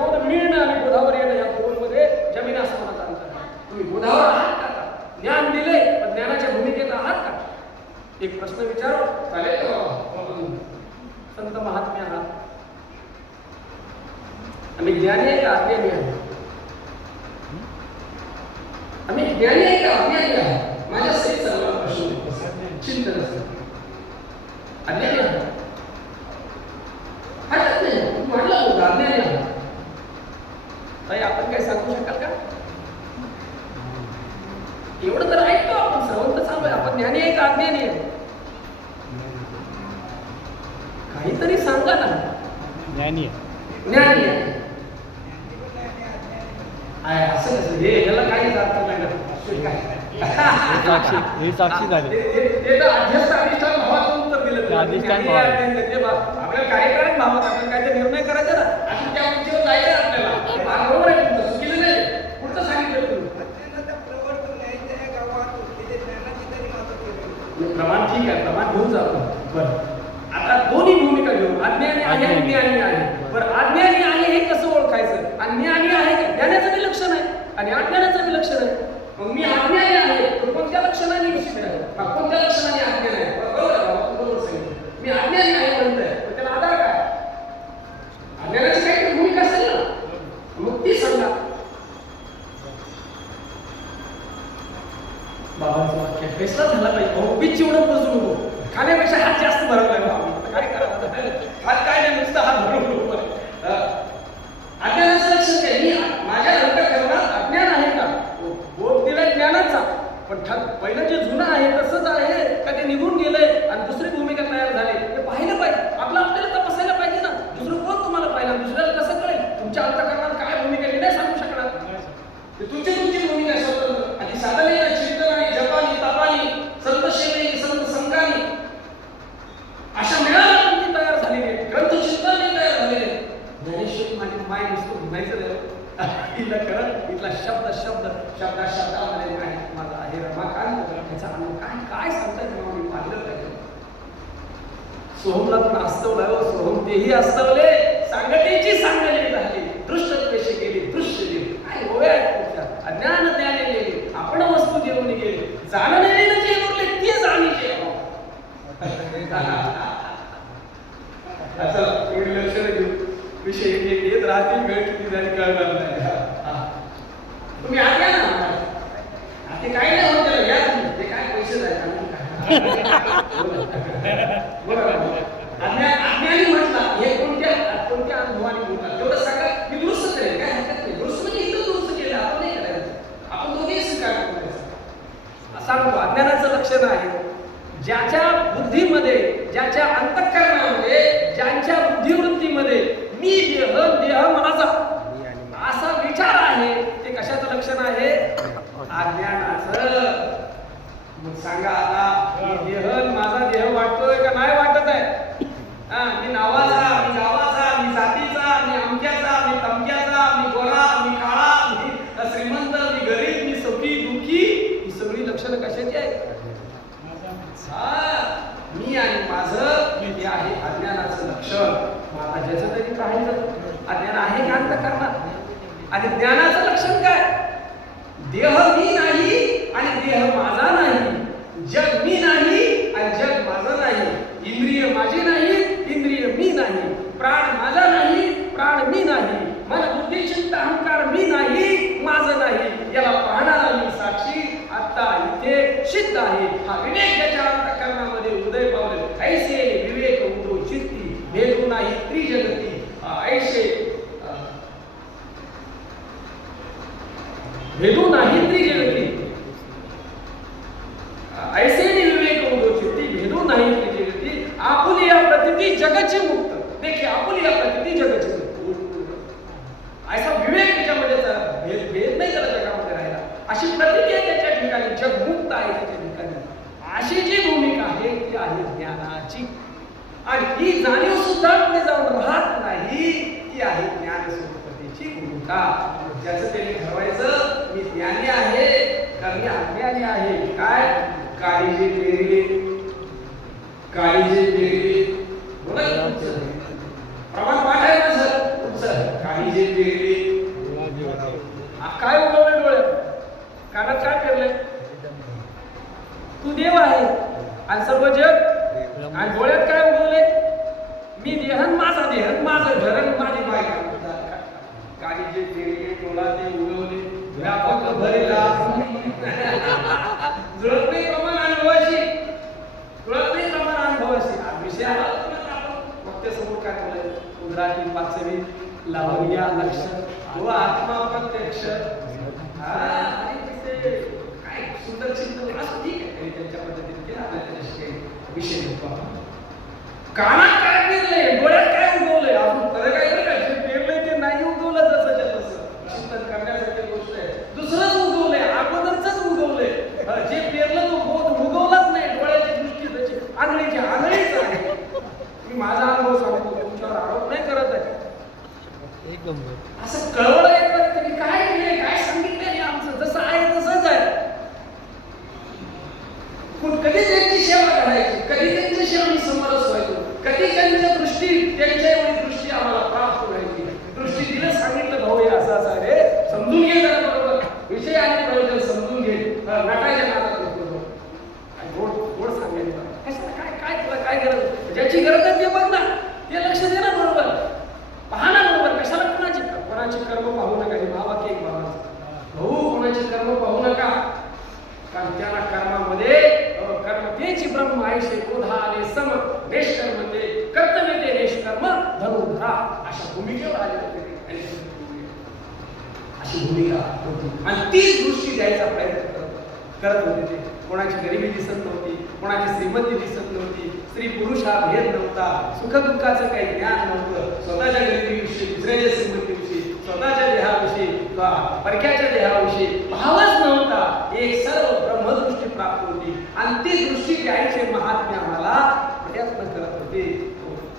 बोध मिळणं आणि बोधावर येणं या दोनमध्ये जमीन आसमानाचा अंतर आहे. तुम्ही बोधावर आहात का? ज्ञान दिले पण ज्ञानाच्या भूमिकेत आहात का? एक प्रश्न विचारू चालेल? संत महात्मे आहात, आम्ही ज्ञानी आहे का अज्ञानी आहे? आम्ही ज्ञानी आहे का अज्ञानी आहे? माझ्या सहित सर्वांना प्रश्न चिंतन असतं. अज्ञानी आहे हरकत नाही, म्हटलं होतं अज्ञानी आहे. ताई आपण काय सांगू शकाल का? एवढं तर ऐकतो आपण, सर्वंत चालू आहे. आपण ज्ञानी आहे का अज्ञानी आहे? काहीतरी सांगा ना. ज्ञानी आहे. ज्ञानी आहे. असं कसं हे याला काहीच अर्थ नाही ना. हे साक्षी झाले. ते तर अध्यस्त अधिष्ठान भावाचं उत्तर दिलं. अधिष्ठान भाव आपल्याला कार्यक्रम भावात आपण काय निर्णय करायचा ना. अजून त्या उंचीवर जायचं आपल्याला. बरोबर आहे तुमचं, चुकीचं नाही. पुढचं सांगितलं तुम्ही प्रमाण ठीक आहे, प्रमाण घेऊन जातो. बरं आता दोन्ही भूमिका घेऊ. अज्ञानी आहे आणि ज्ञानी आहे. बरं अज्ञानी आहे हे कसं ओळखायचं? अज्ञानी आहे का? ज्ञानाचं बी लक्षण आहे आणि अज्ञानाचं बी लक्षण आहे. मग मी अज्ञानी आहे तर कोणत्या लक्षणाने विशिष्ट आहे? कोणत्या लक्षणाने अज्ञान आहे? बरोबर आहे, बरोबर सांगितलं. मी अज्ञानी आहे म्हणतोय तर त्याला आधार काय? अज्ञानाची काही भूमिका असेल ना, मग ती सांगा. बाबांचं वाक्य फैसला झाला पाहिजे. उभीच चिवडत बसू नको. खाण्यापेक्षा हात जास्त भरवलाय बाबा. काय करावं? हात काय नाही, नुसतं हात भरवू. अज्ञानाचं लक्षण काय? मी माझ्या अंतःकरणात अज्ञान आहे का? बोध दिलाय ज्ञानाचा, पण पहिलं जे जुनं आहे तसंच आहे का ते निघून गेलंय आणि दुसरी भूमिका तयार झाली? ते पाहिलं पाहिजे. आपल्याला तपासायला पाहिजे ना. दुसरं कोण तुम्हाला पाहिलं? दुसऱ्याला कसं कळेल तुमच्या अंतःकरणात काय भूमिका? मी नाही सांगू शकणार. तुमची भूमिका स्वतंत्र. आणि साधन आहे, चिंतन आणि जपानी तापानी संत सेवेनी संत संघानी अशा मिळाला तुमची तयार झालेली आहे. ग्रंथ चिंतन तयार झालेले. ज्ञानेश्वरी माझी माय नुसतं म्हणायचं नाही. इथला करत इथला शब्दामध्ये आहे माझा आहे रमाकांत. त्याचा अनुभव काय काय सांगताय तेव्हा मी पाहिलं पाहिजे. सोहमला पण अस्तवलं हो. सोहम तेही अस्तवले, सांगतेची सांगली झाली. दृष्ट पेशी गेली, दृश्य गेली. काय गोव्या अज्ञान ज्ञाने गेली. आपण वस्तू घेऊन गेली. जाणणे जे बोलले ते जाणीचे. असं एवढी लक्ष घेऊ. विषय एक येत राहतील, वेळ किती झाली कळणार नाही. तुम्ही आज्ञा ना, ते काही नाही होत त्याला. या तुम्ही, ते काय पैसे जायचं अज्ञानी म्हटला हे कोणत्या अनुभवाने बोलतात तेवढं सांगा. मी दुरुस्त करेल, काय हरकत नाही. दुरुस्त म्हणजे इथं दुरुस्त केलं, आपण नाही करायचं. आपण दोघेही स्वीकार करायचं. असा अज्ञानाचं लक्षण आहे ज्याच्या बुद्धीमध्ये, ज्याच्या अंतःकरणामध्ये, ज्यांच्या बुद्धिवृत्तीमध्ये मी देह माझा असा विचार आहे. ते कशाचं लक्षण आहे? अज्ञानाचं. मग सांगा आता, माझा देह वाटतोय का नाही वाटत आहे? मी नावाचा, मी गावाचा, मी जातीचा, मी अमक्याचा, मी तमक्याचा, मी गोरा, मी काळा, मी श्रीमंत, मी गरीब, मी सुखी दुःखी. ही सगळी लक्षणं कशाची आहेत? मी आणि माझं हे आहे अज्ञानाचं लक्षण. मला ज्याचं तरी पाहिलं अज्ञान आहे का अंतःकरणात? आणि ज्ञानाचं लक्षण काय? देह मी नाही आणि देह माझा नाही. जग मी नाही आणि जग माझं नाही. इंद्रिय माझी नाही, इंद्रिय मी नाही. प्राण माझा नाही, प्राण मी नाही. मन प्रतीती जगची मुक्त, देखील आपुलिया प्रतीती जगची मुक्त. असा विवेक त्याच्यामध्ये भेद नाही त्याला जगामध्ये राहिला. अशी प्रतीती आहे त्याच्या ठिकाणी, जगमुक्त आहे त्याच्या ठिकाणी. अशी जी भूमिका आहे ती आहे ज्ञानाची. आणि ही जाणीव सुद्धा पुढे जाऊन राहत नाही, ती आहे ज्ञान स्वरूपाची भूमिका. ज्याचं त्यांनी ठरवायचं मी ज्ञानी आहे का मी अज्ञानी आहे. काय काळीजे पेरले, काळीजे पेरले, बोला प्रमाण पाठ आहे ना सर तुमचं. काळीजे पेरले, काय उगवलं डोळ्यात, कानात काय पेरलंय, तू देव आहे आणि सर्व जग. आणि डोळ्यात काय उगवले, मी देहन माझा देहन माझं घरन माझी बायका. काळीजे पेरले डोळा ते उगवले, व्यापक भरला जुळत नाही प्रमाण अनुभवाशी, जुळत नाही प्रमाण अनुभवाशी. विषय आला वक्त्या समोर काय बोलायचं, उदराची पाचवी लावण्या लक्ष व आत्मा प्रत्यक्ष. आणि तिथे काय सुंदर चिंतन असं ठीक आहे त्यांच्या पद्धतीने केलं. आपल्याला त्याच्याशी काही विषय नको. कानात काय पेरलंय, डोळ्यात काय उगवलंय, आपण खरं काय बरं का, जे पेरलंय ते नाही उगवलं जसंच्या तसं. चिंतन करण्यासारखी गोष्ट आहे. दुसरंच उगवलंय, अगोदरच उगवलंय. जे पेरलं तो बोध उगवलाच नाही. डोळ्याची दृष्टी त्याची आंधळीची आंधळीच आहे. मी माझा अनुभव सांगतो, तुमच्यावर आरोप नाही करत आहे. असं कळवळं येतं तरी काय केलंय, काय सांगितलंय आमचं, जसं आहे तसंच आहे. कधी त्यांची सेवा करायची, कधी त्यांच्या सेवेने समरस व्हायचो, कधी त्यांच्या दृष्टी त्यांच्या एवढी दृष्टी आम्हाला प्राप्त व्हायची. दृष्टी दिलं, सांगितलं भाऊ हे असं असं रे, समजून घे जरा बरोबर, विषय आणि प्रयोजन समजून घे, नटायच्या नादात नको. गोड गोड सांगायचं, कशाला काय काय तुला काय गरज, ज्याची गरज आहे ते बघ ना, ते लक्ष दे ना बरोबर, पहा ना बरोबर. कशाला कोणाची कर्म पाहू नका, हे महावाक्य एक भावाचं. भाऊ कोणाची कर्म पाहू नका, कारण त्याला कर्मामध्ये कर्मतेची ब्रह्म आयुष्य क्रोधा आले सम निष्कर्म ते कर्तव्य ते निष्कर्म धनुधरा. अशा भूमिकेवर आले होते, अशी भूमिका होती. आणि तीच दृष्टी द्यायचा प्रयत्न करत होते ते. कोणाची गरिबी दिसत नव्हती, कोणाची श्रीमंती दिसत नव्हती, स्त्री पुरुष हा भेद नव्हता, सुखदुःखाचं काही ज्ञान नव्हतं. स्वतःच्या गरिबीविषयी, दुसऱ्याच्या श्रीमंतीविषयी, स्वतःच्या देहाविषयी किंवा परक्याच्या देहाविषयी भावच नव्हता. एक सर्व ब्रह्मदृष्टी प्राप्त होती. आणि ती दृष्टी द्यायचे महात्म्य आम्हाला प्रयत्न करत होते.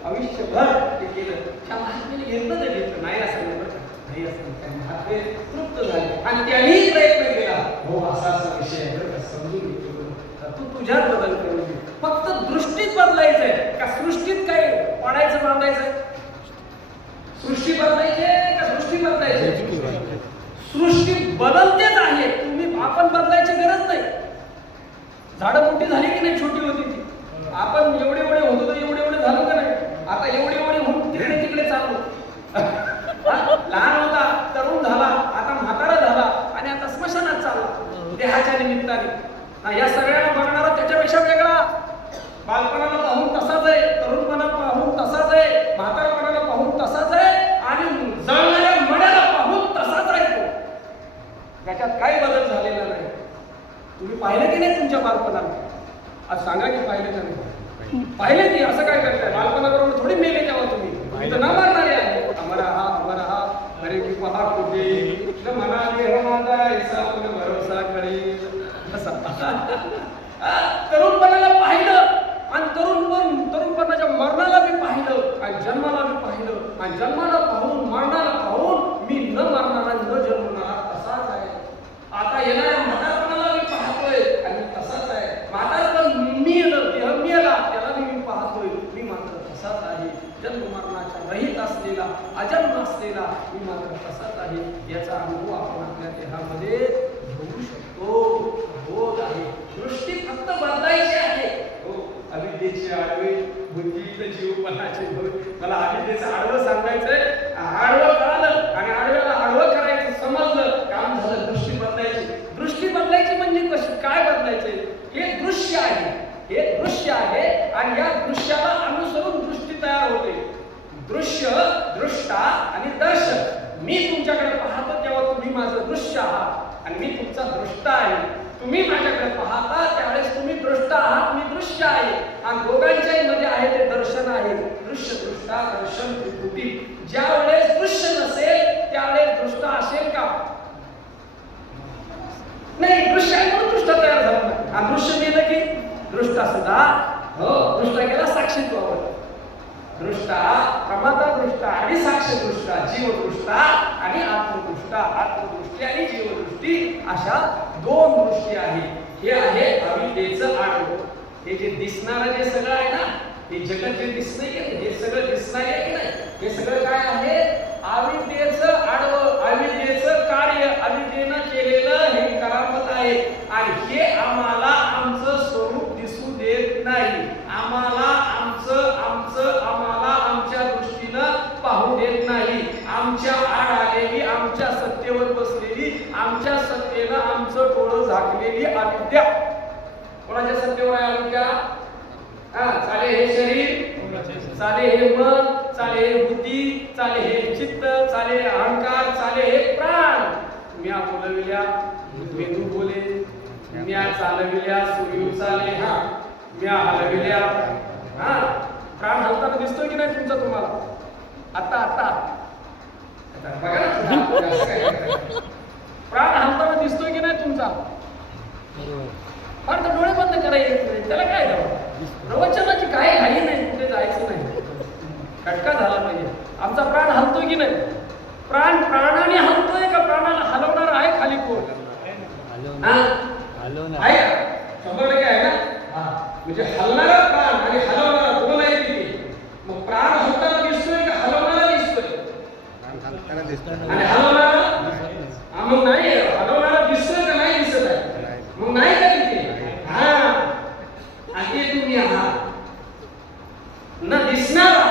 आयुष्यभर ते केलं. त्या महात्म्याने घेतलं तर घेतलं, नाही असं नाही असं त्या महात्मे तृप्त झाले आणि त्यांनी प्रयत्न केला. हो असा असा विषय आहे, समजून घेतो, तू तुझ्यात बदल करून घे. फक्त दृष्टीत बदलायचंय का सृष्टीत काय पडायचं बांधायचंय? सृष्टी बदलायची का सृष्टी बदलायची? सृष्टी बदलतेच आहे, तुम्ही आपण बदलायची गरज नाही. झाडं मोठी झाली की नाही, छोटी होती ती. आपण एवढे एवढे होतो तर एवढे एवढे झालो का नाही? आता एवढे एवढे होऊन तिकडे तिकडे चाललो. लहान होता, तरुण झाला, आता म्हातारा झाला आणि आता स्मशानात चालला देहाच्या निमित्ताने. या सगळ्यांना बघणारा त्याच्यापेक्षा वेगळा. बालपणाला पाहून तसाच आहे, तरुणपणा पाहून तसाच आहे, म्हातारपणाला पाहून तसाच आहे आणि जळणाऱ्या मड्याला पाहून तसाच आहे तो. त्याच्यात काही बदल झालेला नाही. तुम्ही पाहिलं की नाही तुमच्या बालपणाला? आज सांगा की पाहिलं का नाही? पाहिले की असं काय करताय? बालपणाबरोबर थोडी मेले तेव्हा तुम्ही तर ना मारणारे आहे. अमरा हा अरे की पहा कुठे म्हणाले माझा ऐसा पण भरोसा कळेल. तरुणपणाला पाहिलं आणि तरुणपणाच्या मरणाला मी पाहिलं आणि जन्माला मी पाहिलं आणि जन्माला पाहून मरणाला पाहून मी न मरणारा न जन्मणारा तसाच आहे. आता येणाऱ्या म्हातारपणाला मी पाहतोय आणि तसाच आहे. म्हातारपण मेला त्याला मी पाहतोय, मी मात्र तसाच आहे. जन्म मरणाच्या रहित असलेला, अजन्म असलेला मी मात्र तसाच आहे. याचा अनुभव आपण आपल्या देहामध्ये घेऊ शकतो. बोध आहे, दृष्टी फक्त बदलायची आहे. हो, अविद्येची आडवे, बुद्धीत जीवपणाचे भूत. मला अविद्येचं आडवं सांगायचंय, आडवं कळालं आणि आडव्याला आडवं करायचं समजलं, काम झालं. दृष्टी बदलायची. दृष्टी बदलायची म्हणजे कशी काय बदलायचे? हे दृश्य आहे, हे दृश्य आहे आणि या दृश्याला अनुसरून दृष्टी तयार होते. दृश्य, दृष्टा आणि दर्शक. मी तुमच्याकडे पाहतो तेव्हा तुम्ही माझं दृश्य आहात आणि मी तुमचा दृष्टा आहे. तुम्ही माझ्याकडे पाहता त्यावेळेस तुम्ही दृष्टा आहात, मी दृश्य आहे. आणि दोघांच्याही मध्ये आहे ते दर्शन आहे. आहे दृश्य दृष्टा दर्शन त्रिपुटी. ज्या वेळेस दृश्य नसेल त्यावेळेस दृष्ट असेल का? नाही, दृश्य आहे म्हणून दृष्ट तयार झाला नाही. आणि दृश्य गेलं की दृष्टा सुद्धा दृष्टा गेला साक्षीत्वावर. दृष्टा, प्रमाता दृष्टा आणि साक्ष दृष्टा, जीवदृष्टा आणि आत्मदृष्टा, आत्मदृष्टी आणि जीवदृष्टी अशा दोन दृष्टी आहेत. हे आहे अविद्येचं आडवं. हे जे दिसणारं जे सगळं आहे ना, हे जगत जे दिसणं हे सगळं दिसणार आहे की नाही, हे सगळं काय आहे? अविद्येचं आडवं, अविद्येचं कार्य, अविद्येनं केलेलं हे करामत आहे. आणि हे आम्हाला आमचं स्वरूप दिसू देत नाही. आम्हाला आमच्या दृष्टीनं पाहू देत नाही. आमच्या आड आलेली, आमच्या सत्तेवर बसलेली, आमच्या सत्तेनं आमचं डोळं झाकलेली अविद्या. कोणाच्या सत्तेवर आहे अविद्या? चाले हे शरीर, चाले हे मन, चाले हे बुद्धी, चाले हे चित्त, चाले हे अहंकार, चाले हे प्राण. म्या बोलविल्या मेंदू बोले, म्या चालविल्या सूर्य चाले, म्या हलविल्या. प्राण हलताना दिसतोय की नाही तुमचा तुम्हाला? आता बघा ना, प्राण हलताना दिसतोय की नाही तुमचा? फार तर डोळे बंद करायचे, त्याला काय द्यावं? प्रवचनाची काय घाई नाही, कुठे जायचं नाही, खटका झाला पाहिजे. आमचा प्राण हलतोय की नाही? प्राण प्राणाने हलतोय का प्राणाला हलवणार आहे खाली कोण? आहे का? 100% आहे ना? म्हणजे हलणारा प्राण आणि हलवणारा दोन आहे तिथे. मग प्राण हलताना दिसतोय का हलवणारा दिसतोय? आणि हलवणारा मग नाही, हलवणारा दिसतोय का नाही दिसत आहे? मग नाही का तिथे? आणि तुम्ही न दिसणारा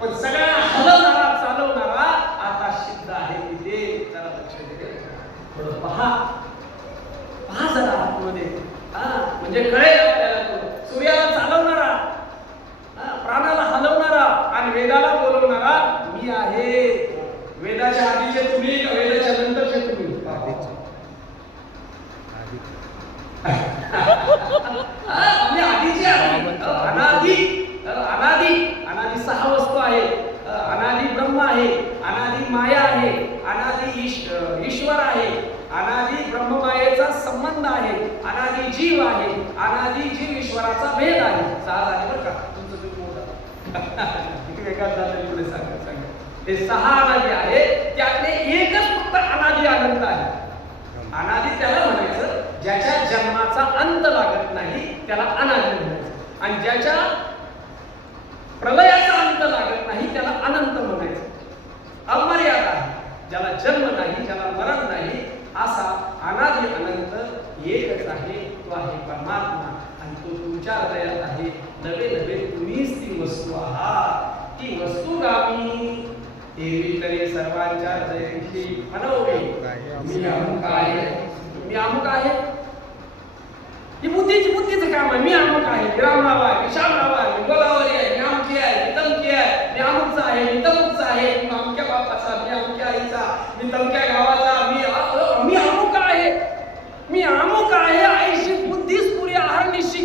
पण सगळा हलवणारा चालवणारा आता सिद्ध आहे तिथे. जरा लक्ष द्या, थोडं पहा जरा आतमध्ये. म्हणजे कळेल आपल्याला. सूर्याला चालवणारा, प्राणाला हलवणारा आणि वेदाला बोलवणारा मी आहे. वेदाच्या आधीचे तुम्ही का वेदाच्या नंतरचे तुम्ही? मी आधीचे अनादी 6 वस्तू आहे. अनादी ब्रह्म आहे, अनादी माया आहे, अनादी ईश्वर आहे, अनादी ब्रह्ममायेचा संबंध आहे, अनादी जीव आहे, अनादी जीव ईश्वराचा भेद आहे. 6 झाले बरं का? तुमचं तुम्ही मोठा वेगळाच झालं पुढे सांगा. हे 6 अनादी आहे, त्यातले एकच फक्त अनादी अनंत आहे. अनादी त्याला म्हणायचं ज्याच्या जन्माचा अंत लागत नाही, त्याला अनादी म्हणायचं. आणि ज्याच्या प्रलयाचा अंत लागत नाही त्याला अनंत म्हणायचं. अमर्याद आहे, ज्याला जन्म नाही, ज्याला मरण नाही, असा अनादी अनंत एकच आहे. तो आहे परमात्मा आणि तो तुमच्या हृदयात आहे. नवे नवे तुम्हीच ती वस्तू आहात. ती वस्तुगामी एरवी तरी सर्वांच्या हृदयाची मनोवी मी अमुक आहे, मी अमुक आहे. ही बुद्धीचं काम आहे. मी अमुक आहे, विरामराव आहे, विशालराव आहे, गोलावरी आहे, मी अमुकी आहे, मी तमकी आहे, मी अमुकचा आहे, मी तमुकचा आहे, मी अमुक्या बापाचा, मी अमुक्या आईचा, मी तमक्या गावाचा, मी अमुक आहे, मी अमुक आहे. आईशी बुद्धीच पुरी आहार निशी.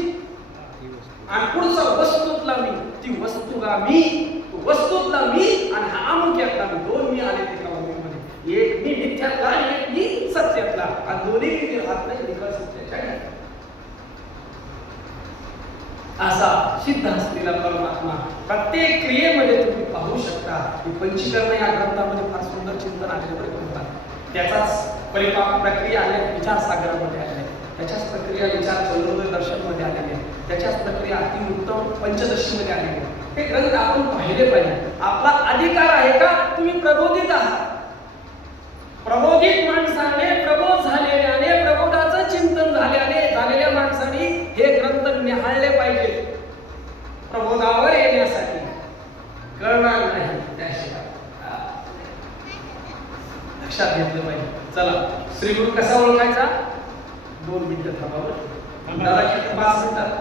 आणि पुढचा वस्तूतला मी, ती वस्तुगामी, वस्तूतला मी आणि हा अमुक्यातला मी. 2 मी आले ते मध्ये. एक मी मिथ्यातला आणि एक मी सत्यातला. आणि दोन्ही मी राहत नाही निकाल सत्याच्या. असा सिद्ध असलेला परमात्मा प्रत्येक क्रियेमध्ये तुम्ही पाहू शकता. ही पंचीकरण या ग्रंथामध्ये फार सुंदर चिंतन आलेले होतात. त्याचाच परिपाक प्रक्रिया आल्या विचार सागरामध्ये आल्या, त्याच्याच प्रक्रिया विचार चंद्रोदय दर्शनमध्ये आलेल्या, त्याच्याच प्रक्रिया अतिउत्तम पंचदशीमध्ये आलेल्या. हे ग्रंथ आपण पाहिले पाहिजे. आपला अधिकार आहे का? तुम्ही प्रबोधित आहात. प्रबोधित माणसाने, प्रबोध झालेल्याने, प्रबोधाचं चिंतन झालेल्या माणसाने हे ग्रंथ निहाळले पाहिजे. प्रबोधावर येण्यासाठी कळणार नाही त्याशिवाय. लक्षात घेतलं पाहिजे. चला, श्री गुरु कसा ओळखायचा? 2 मिनिटं थांबावं दादा, किती 5 मिनिटात.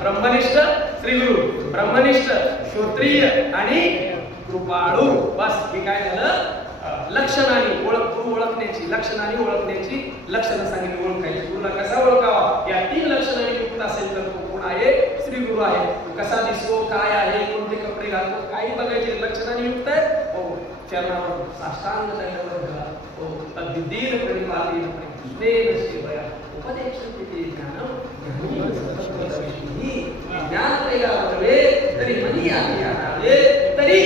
ब्रह्मनिष्ठ श्री गुरु, ब्रह्मनिष्ठ श्रोत्रिय आणि कृपाळू. बस हे काय झालं? लक्षणाने गुरु ओळखण्याची, लक्षणाने ओळखण्याची लक्षणं सांगितली. ओळखायची. गुरुला कसा ओळखावा? या 3 लक्षणांनी युक्त असेल तर तो कोण आहे? श्री गुरु. गुरु आहे, कसा दिसतो, काय आहे, कोणते कपडे घालतो, काही बघायचे लक्षणाने युक्त आहे. हो, चरणावर साष्टांग दंडवत घाला. हो, तद्विधीन प्रणिपातेन कृष्णेन सेवया उपदेक्षन्ते ते ज्ञानम् ज्ञानी सत्त्वतमविष्णुः. ज्ञानत्रया वर्तवे तरी मनी आती आणावे. तरी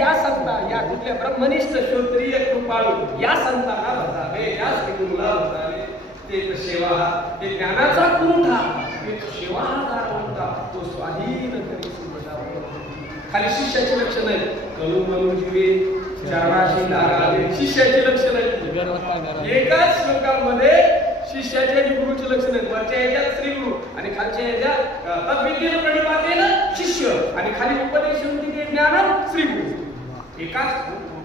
या संता, या कुठल्या ब्रह्मनिष्ठ श्रोत्रिय कृपाळू या संतांना भजावे, या श्रीगुरूला भजावे. ते सेवा ते ज्ञानाचा पुरवठा, ते सेवा हा दारवंता, तो स्वाधीन करी सुबजावे. खाली शिष्याचे लक्षण आहे, कलू मनू जीवे चरणाशी लागावे. शिष्याचे लक्षण आहे एकाच श्लोकामध्ये शिष्याचे आणि गुरुचे लक्षण आहेत. वरच्या ह्याच्यात श्री गुरु आणि खालच्या ह्याच्यात तद्विधीन प्रणिपातेन शिष्य आणि खाली उपदेशन्ते ते ज्ञानम् श्री गुरु. एकाच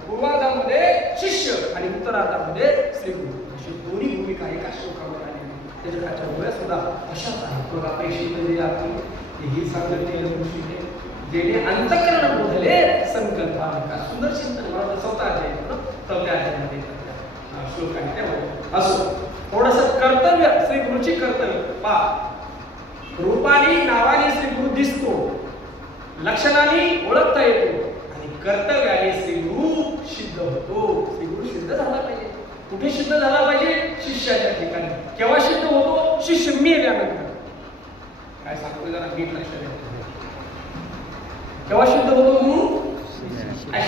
पूर्वार्धामध्ये शिष्य आणि उत्तरार्धामध्ये श्री गुरु, अशी दोन्ही भूमिका एकाच श्लोकामध्ये आली. त्याच्या खालच्या भूमिका सुद्धा अशाच आहेत. बघा, पैसे दिले आपण हेही सांगितले ऋषीने, जेणे अंतःकरण बोधले संकल्पानिका. सुंदर चिंतन मला चौथा अध्याय चौथ्या अध्यायामध्ये श्लोक आहे. त्यामुळे असो थोडस कर्तव्य, श्री गुरुची कर्तव्य पा रूपाने नावाने श्री गुरु दिसतो, लक्षणाने ओळखता येतो आणि कर्तव्याने श्री गुरु सिद्ध होतो. श्री गुरु सिद्ध झाला पाहिजे. कुठे सिद्ध झाला पाहिजे? शिष्याच्या ठिकाणी. केव्हा सिद्ध होतो? शिष्य मेल्यानंतर. काय सांगतो जरा नीट लक्षात द्या. केव्हा सिद्ध होतो गुरु?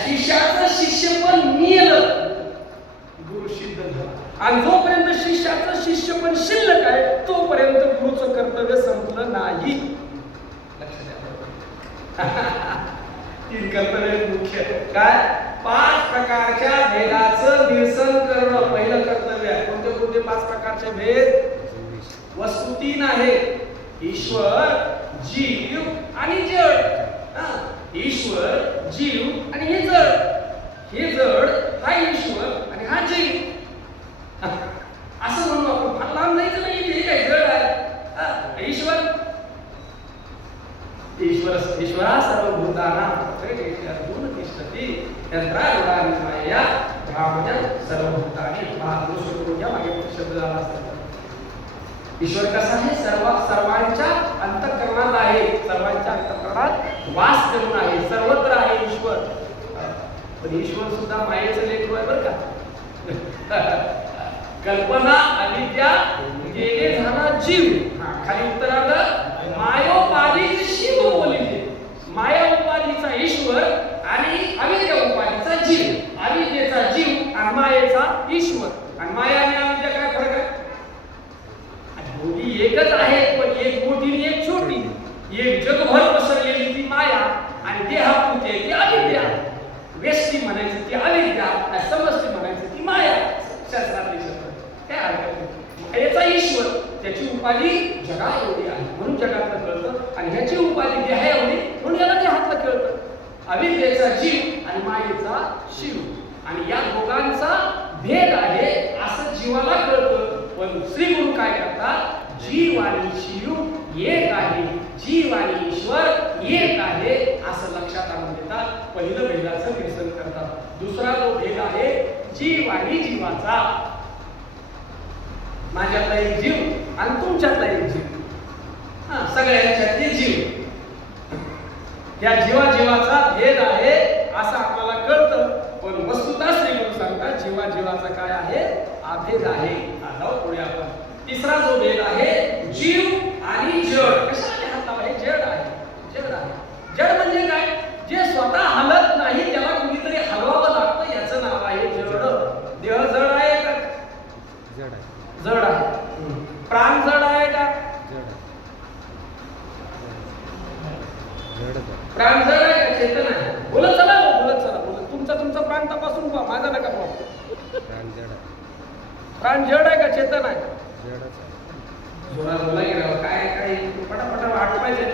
शिष्याचं शिष्यपण मेलं, गुरु सिद्ध झाला. आणि जोपर्यंत शिष्याचं शिष्य पण शिल्लक आहे तोपर्यंत गुरुचं कर्तव्य संपलं नाही. लक्ष द्या. तीन कर्तव्य मुख्य काय? 5 प्रकारच्या भेदाचं निरसन करणं पहिलं कर्तव्य आहे. कोणते कोणते 5 प्रकारचे भेद? वस्तू 3 आहे, ईश्वर, जीव आणि जड. ईश्वर, जीव आणि हे जड. हे जड हा ईश्वर आणि हा जीव असं म्हणू आपण. फार लांब जायचं नाही, हे काय जड आहे. ईश्वरा सर्वभूतानां गुण तिष्ठति यंत्रारूढानि मायया भ्राम्यं सर्वभूतानि. महापुरुषोत्तम या मागे शब्द झाला असता. ईश्वर कसा आहे? सर्वांच्या अंतःकरणात आहे, सर्वांच्या अंतःकरणात वास करून आहे, सर्वत्र आहे ईश्वर. पण ईश्वर सुद्धा मायेचं लेकरू आहे बरं का. कल्पना अविद्या गेले झाला जीव. खाली उत्तरार्ध मायोपाधीच शिव बोलिले. माया उपाधीचा ईश्वर आणि अविद्या उपाधीचा जीव. अविद्येचा जीव आणि मायेचा ईश्वर. आणि माया आणि अविद्या काय फरक आहे? दोन्ही एकच आहेत, पण एक मोठी आणि एक छोटी. एक जगभर पसरलेली ती माया आणि देहापुरती आहे ती अविद्या. व्यष्टी म्हणायची ती अविद्या, समष्टी म्हणायची ती माया. शास्त्रातले शब्द काय हरकत नाही. मायेचा ईश्वर, त्याची उपाधी जगा एवढी आहे म्हणून जगातलं कळतं, आणि ह्याची उपाधी देहा एवढी म्हणून याला देहातलं कळतं. अविद्येचा जीव आणि मायेचा शिव, आणि या दोघांचा भेद आहे असं जीवाला कळतं. पण श्री गुरु काय करतात? जीव आणि शिव एक आहे, जीव आणि ईश्वर एक आहे असं लक्षात आणून देतात. पहिलं भेदाचं निरसन करतात. दुसरा जो भेद आहे जीव आणि जीवाचा. माझ्यातला एक जीव आणि तुमच्यातला एक जीव, सगळ्यांच्यातले जीव. या जीवाचा भेद आहे असं आपल्याला कळतं. पण वस्तुतः श्री गुरु सांगतात जीवाचा काय आहे? अभेद आहे. जाऊ पुढे आपण. तिसरा जो भेद आहे जीव आणि जड. कशाने हातावा? हे जड आहे. जड आहे. जड म्हणजे काय? जे स्वतः हलत नाही त्याला कुणीतरी हलवावं लागतं, याचं नाव आहे जड. देह जड आहे का? जड आहे. जड आहे. प्राण जड आहे का? प्राण जड आहे का? चेतन आहे. बोलत चला, बोलत चला, बोलत. तुमचा प्राण तपासून पहा, माझा नका पाहू. प्राण जड आहे का चेतन आहे? जोरात बोला की राव. काय काय पटापट आठवायचे.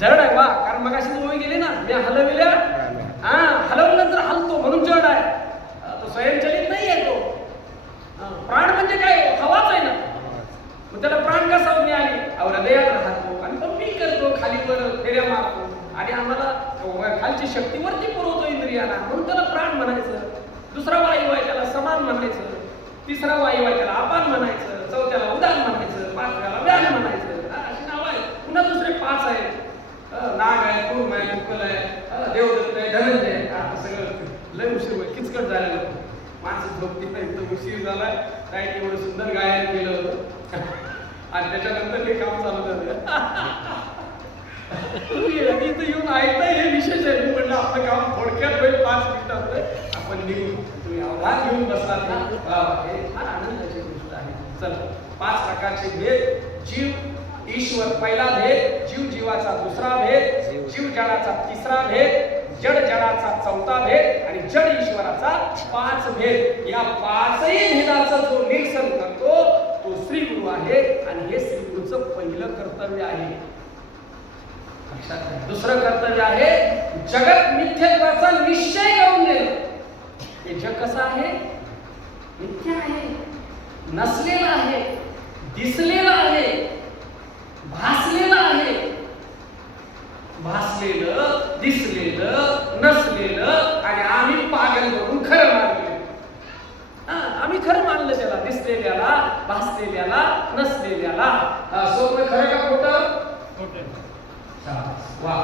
जड आहे. वा, कारण मगाशी ओळी गेली ना, मी हलविल्या. हलवल्यानंतर हलतो म्हणून जड आहे. तो स्वयंचलित नाही आहे तो. प्राण म्हणजे काय? हवाच आहे ना. मग त्याला प्राण कसा मिळाली? हृदयात राहतो आणि पंपिंग करतो, खाली वर फेऱ्या मारतो आणि आम्हाला खालची शक्ती वरती पुरवतो इंद्रियाला, म्हणून त्याला प्राण म्हणायचं. दुसरा वायू आहे त्याला समान म्हणायचं. तिसरा वायू आहे त्याला अपान म्हणायचं. चौथ्याला उदान म्हणायचं. पाचव्याला व्यान म्हणायचं. उशीर झालाय. राईट, एवढं सुंदर गायन केलं होतं आणि त्याच्यानंतर हे काम चालू झालं. तुम्ही इथं येऊन ऐकताय हे विशेष आहे. मी म्हटलं आपलं काम थोडक्यात होईल, 5 मिनिटात आपण निघू. तुम्ही आव्हान घेऊन बसलात ना, हे फार आनंदाची गोष्ट आहे. चला, 5 प्रकारचे भेद. जीव ईश्वर पहिला भेद, जीव जीवाचा दुसरा भेद, जीव जडाचा तिसरा भेद, जड जडाचा चौथा भेद आणि जड ईश्वराचा 5 भेद. या 5ही भेदाचा जो निरसन करतो तो श्री गुरु आहे आणि हे श्री गुरुचं पहिलं कर्तव्य आहे. दुसरं कर्तव्य आहे जगत मिथ्यत्वाचा निश्चय करून देणं. हे जग कसं आहे? मिथ्या आहे, नसलेलं आहे, दिसलेलं आहे, भासलेलं आहे. भासलेलं, दिसलेलं, नसलेलं आणि आम्ही पागल करून खरं मानले. आम्ही खरं मानलं त्याला, दिसलेल्याला, भासलेल्याला, नसलेल्याला. स्वप्न खरं का खोटं? वा,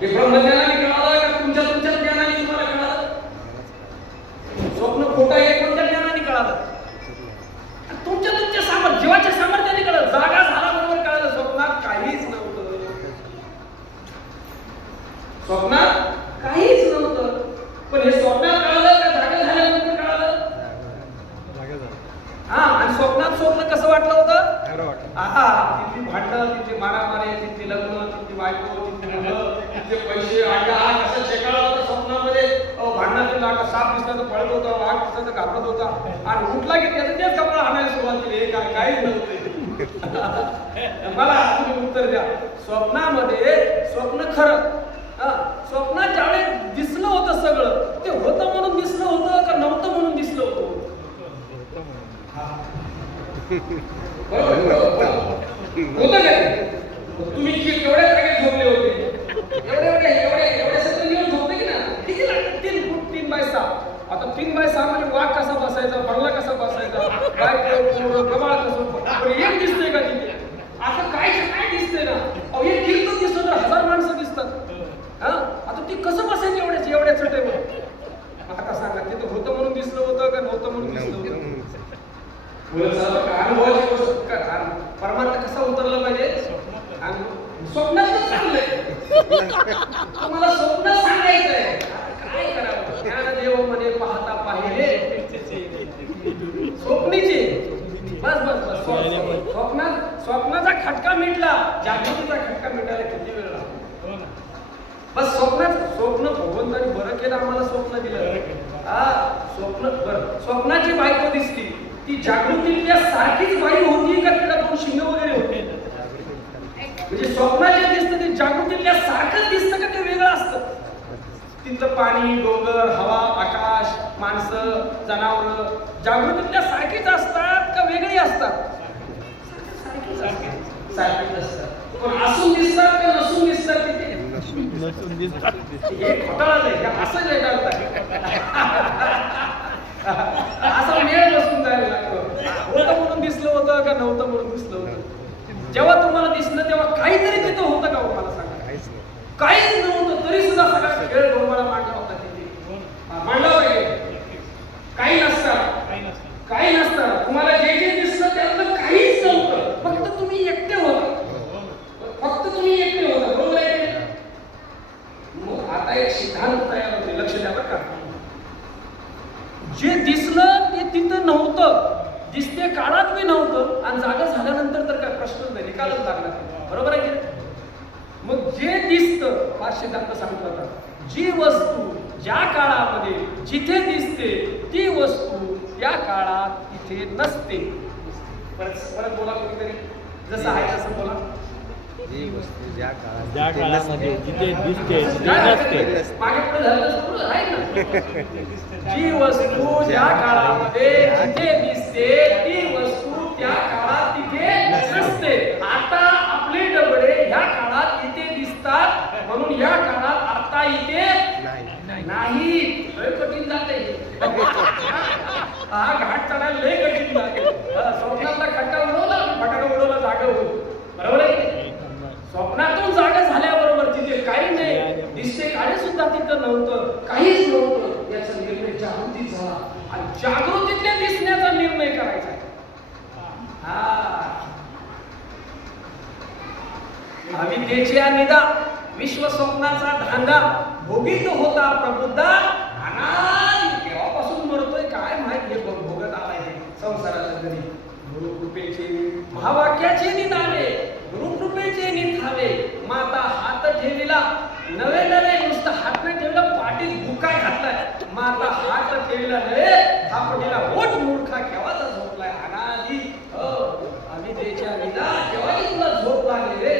हे ब्रह्मज्ञानाने कळालं का तुमच्या ज्ञानाने तुम्हाला कळालं? स्वप्न खोटं हे कोणत्या ज्ञानाने कळालं? तुमच्या सामर्थ्य, जीवाच्या सामर्थ्याने कळलं. जागा झाल्याबरोबर कळालं. स्वप्नात काहीच नव्हतं. स्वप्नात काहीच नव्हतं. पण हे स्वप्नात कळालं का जागा झाल्यानंतर कळालं? आणि स्वप्न कसं वाटलं होतं? तिथली भांडणं, तिथली मारामारी, तिथली लग्न, तिथली बायको, तिथली मुलं, तिथले पैसे, कसं शेकाळा होता स्वप्नामध्ये. भांडणातील साप दिसला तर पळत होता, वाघ दिसला तर घाबरत होता आणि उठला की त्याचं तेच कपडा आणायला सुरुवात केली. हे काहीच नव्हते. मला तुम्ही उत्तर द्या. स्वप्नामध्ये स्वप्न खरं, स्वप्नात ज्यावेळेस दिसलं होतं सगळं, ते होतं म्हणून दिसलं होतं का नव्हतं म्हणून दिसलं होतं? होतं काय? तुम्ही केवढ्या जागे झोपले होते? एवढ्या सगळं घेऊन झोपले की ना? किती लागतात? 3 फूट 3 बाय 6. आता 3 बाय 6 म्हणजे वाघ कसा बसायचा, बंगला कसा बसायचा, गबाळ कसं, पण एक दिसतंय का तिथे? आता काय दिसतंय ना? एक कीर्तन दिसतं तर 1000 माणसं दिसतात. आता ती कसं बसायचं एवढ्या चटेवर? आता सांगा, तिथं होतं म्हणून दिसलं होतं का नव्हतं म्हणून दिसलं होतं? परमार्थ कसा उतरला पाहिजे? स्वप्नातच चाललंय. तुम्हाला स्वप्न सांगायचंय. काय करावं? ज्ञानदेव म्हणे पाहता पाहिले स्वप्नीचे. बस स्वप्नाचा खटका मिटला, जागृतीचा खटका मिटायला किती वेळ लागतो? बस स्वप्न भगवंतानी बरं केलं, आम्हाला स्वप्न दिलं. स्वप्नाची बायको दिसली, ती जागृतीतल्या सारखीच बाई होती का तिला 2 शिंग वगैरे होते? म्हणजे स्वप्नात जे दिसतं ते जागृतीतल्या सारखंच दिसतं का ते वेगळं असतं? तिथलं पाणी, डोंगर, हवा, आकाश, माणसं, जनावर जागृतीतल्या सारखीच असतात का वेगळी असतात? सारखीच असतात. पण असून दिसतात का नसून दिसतात? तिथे हे घोटाळाच आहे. असं जे असा मेळ बसून जायला लागतो. होतं म्हणून दिसलं होतं का नव्हतं म्हणून दिसलं होतं? जेव्हा तुम्हाला दिसलं तेव्हा काहीतरी तिथं होतं का? मला सांगा. काहीच नव्हतं तरी सुद्धा सगळा खेळ डोंबाला मांडला होता तिथे. मांडला पाहिजे. काही नसतं. तुम्हाला जे दिसलं त्यातलं काहीच नव्हतं. फक्त तुम्ही एकटे होता. बरोबर आहे? मग आता एक सिद्धांत तयार होते. लक्ष द्या बरं का. जे दिसलं ते तिथं नव्हतं, दिसते काळात बी नव्हतं आणि जागा झाल्यानंतर तर काय प्रश्नच नाही, निकालच लागला. बरोबर आहे की? मग जे दिसतं, हा सिद्धांत सांगतो आता, जी वस्तू ज्या काळामध्ये जिथे दिसते ती वस्तू या काळात तिथे नसते. परत बोला कोणीतरी, जसं आहे तसं बोला. जी वस्तू ज्या काळामध्ये जिथे दिसते तिथे नसते. मागे पुढे झालं आहे ना. जी वस्तू ज्या काळामध्ये जिथे दिसते ती वस्तू त्या काळात तिथे नसते. आता आपले डबडे ह्या काळात इथे दिसतात म्हणून या काळात आता इथे नाही. लय कठीण जाते. हा घाट चढायला लय कठीण जाते. स्वप्नातला खड्डा उडवला, फटाका उडवला, जागा होईल. बरोबर आहे? स्वप्नातून जागा झाल्याबरोबर तिथे काही नाही, दिसते काळे सुद्धा तिथं नव्हतं, काहीच नव्हतं. याचा निर्णय जागृतीत झाला आणि जागृतीतल्या दिसण्याचा निर्णय निर्णय करायचा आहे. अविद्येच्या निदा विश्व स्वप्नाचा धांदा भोगीत होता प्रबुद्धा अनादी केव्हापासून मरतोय काय माहित हे भोगत आलाय हे संसाराच्या घरी. गुरुकृपेचे महावाक्याचे निदावे गुरुकृपेचे निधावे माता हात ठेविला नवे नवे नुसतं हात नाही ठेवला पाठीत बुका घातलाय. माता हात ठेविला नवे थापडीला ओठ मूर्खा केव्हाचा झोपलाय अनादी. अविद्येच्या निदा केव्हा तुला झोप लागली रे.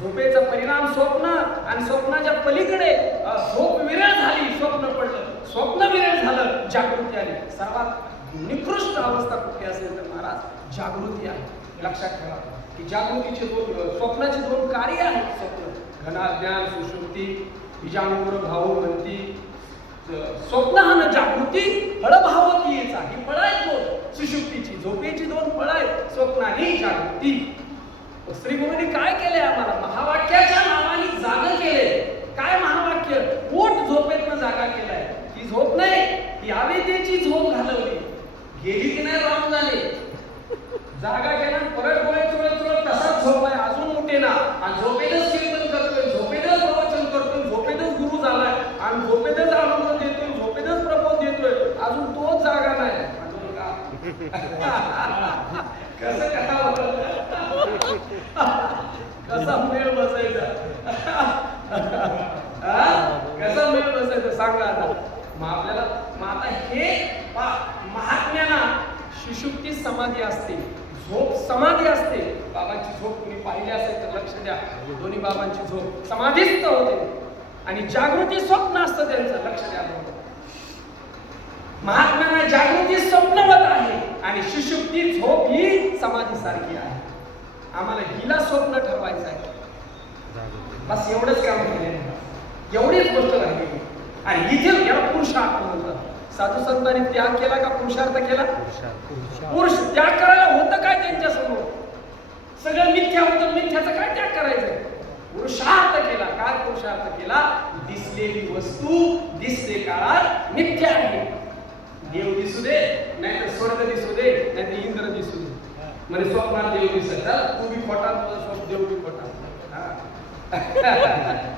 झोपेचा परिणाम स्वप्न आणि स्वप्नाच्या पलीकडे झोप विरळ झाली स्वप्न पडलं. स्वप्न विरळ झालं जागृती आली. सर्वात निकृष्ट अवस्था कुठे असेल तर महाराज जागृती आहे. लक्षात ठेवा की जागृतीचे स्वप्नाचे दोन कार्य आहेत. स्वप्न घनाज्ञान सुषुप्ती बीजांकुर भाऊ म्हणती. स्वप्न हा न जागृती फळभावतीचा ही फळ आहेत दोन सुषुप्तीची झोपेची दोन फळ आहेत स्वप्न आणि जागृती. श्री गुरुनी काय केले आम्हाला महावाक्याच्या नावाने जागा केले. काय महावाक्य पोट झोपेतनं जागा केलाय. ती झोप नाही ती अविद्येची झोप घालवली. गेली की नाही राम जाणे जागा केला परत डोळे चोळत चोळत तसाच झोपलाय अजून उठे ना. आणि झोपेतच कीर्तन करतोय झोपेतच प्रवचन करतोय झोपेतच गुरु झालाय आणि झोपेतच आनंद देतोय झोपेतच प्रबोध देतोय अजून तोच जागा नाही. कसं करावं कसा मेळ बसायचा कसा मेळ बसायचा सांगा आता. मग आपल्याला आता हे महात्म्याना सुषुप्ती समाधी असते झोप समाधी असते. बाबांची झोप तुम्ही पाहिली असेल तर लक्ष द्या. दोन्ही बाबांची झोप समाधीस्थ होते आणि जागृती स्वप्न असतं त्यांचं. लक्ष द्या महात्म्यांना जागृती स्वप्नवत आहे आणि सुषुप्ती झोप ही समाधी सारखी आहे. आम्हाला हिला स्वप्न ठरवायचं आहे. बस एवढंच काम केले एवढीच गोष्ट राहिली. आणि इथे याला पुरुषार्थ म्हणतात. साधू संतांनी त्याग केला का पुरुषार्थ केला. पुरुष त्याग करायला होतं काय त्यांच्या समोर सगळं मिथ्या होतं. मिथ्याचं काय त्याग करायचंय. पुरुषार्थ केला. काय पुरुषार्थ केला. दिसलेली वस्तू दिसते काळात मिथ्या आहे. देव दिसू दे नाहीतर स्वर्ग दिसू दे नाहीतर इंद्र दिसू दे. म्हणजे स्वप्नात देव दिसत तू बी खोटा स्वप्न देव बी खोटा.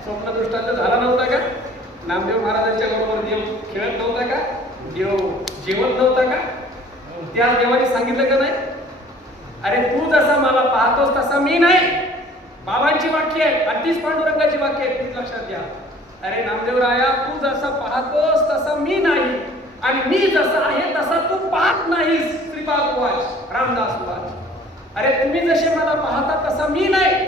स्वप्न दृष्टांत झाला नव्हता का. नामदेव महाराजांच्या बरोबर देव खेळत नव्हता का. देव जेवत नव्हता का. त्या देवाने सांगितलं का नाही अरे तू जसा मला पाहतोस तसा मी नाही. बाबांची वाक्य आहे. 38 पांडुरंगाची वाक्य आहे. प्लीज लक्षात घ्या. अरे नामदेव राया तू जसा पाहतोस तसा मी नाही आणि मी जसा आहे तसा तू पाहत नाहीस. श्रीपाद वाच रामदास वाच. अरे तुम्ही जसे मला पाहता तसा मी नाही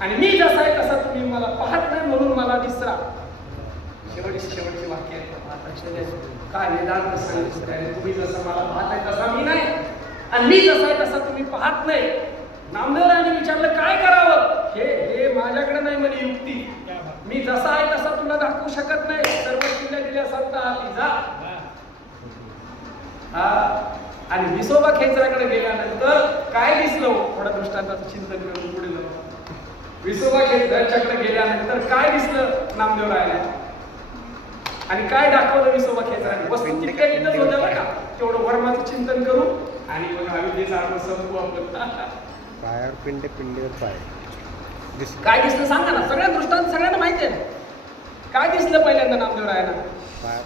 आणि मी जसा आहे तसा तुम्ही मला पाहत नाही म्हणून मला विसरा. शेवटचे वाक्य आहे. काय वेदांत सांगितलं तुम्ही जसं मला पाहताय तसा मी नाही आणि मी जसा आहे तसा तुम्ही पाहत नाही. नामदेवरायाने विचारलं काय करावं. हे माझ्याकडे नाही म्हणजे युक्ती. मी जसा आहे तसा तुला दाखवू शकत नाही. सर्व किल्ल्या दिल्या संत हाती जा. आणि विसोबा खेचराकडे गेल्यानंतर काय दिसलं थोडं दृष्टांताचं चिंतन करून पुढे जाऊ. विसोबा खेचराच्याकडे गेल्यानंतर काय दिसलं नामदेवरायाला आणि काय दाखवलं विसोबा खेचराने. वस्तू तितक्या तिथंच होत्या बरं का. तेवढं वर्माचं चिंतन करू आणि मग अविद्येचा अर्थ संपू आपण. पायावर पिंड पिंडीवर पाय काय दिसलं सांगा ना. सगळ्या दृष्टांत सगळ्यांना माहिती आहे. काय दिसलं पहिल्यांदा नामदेवरायांना.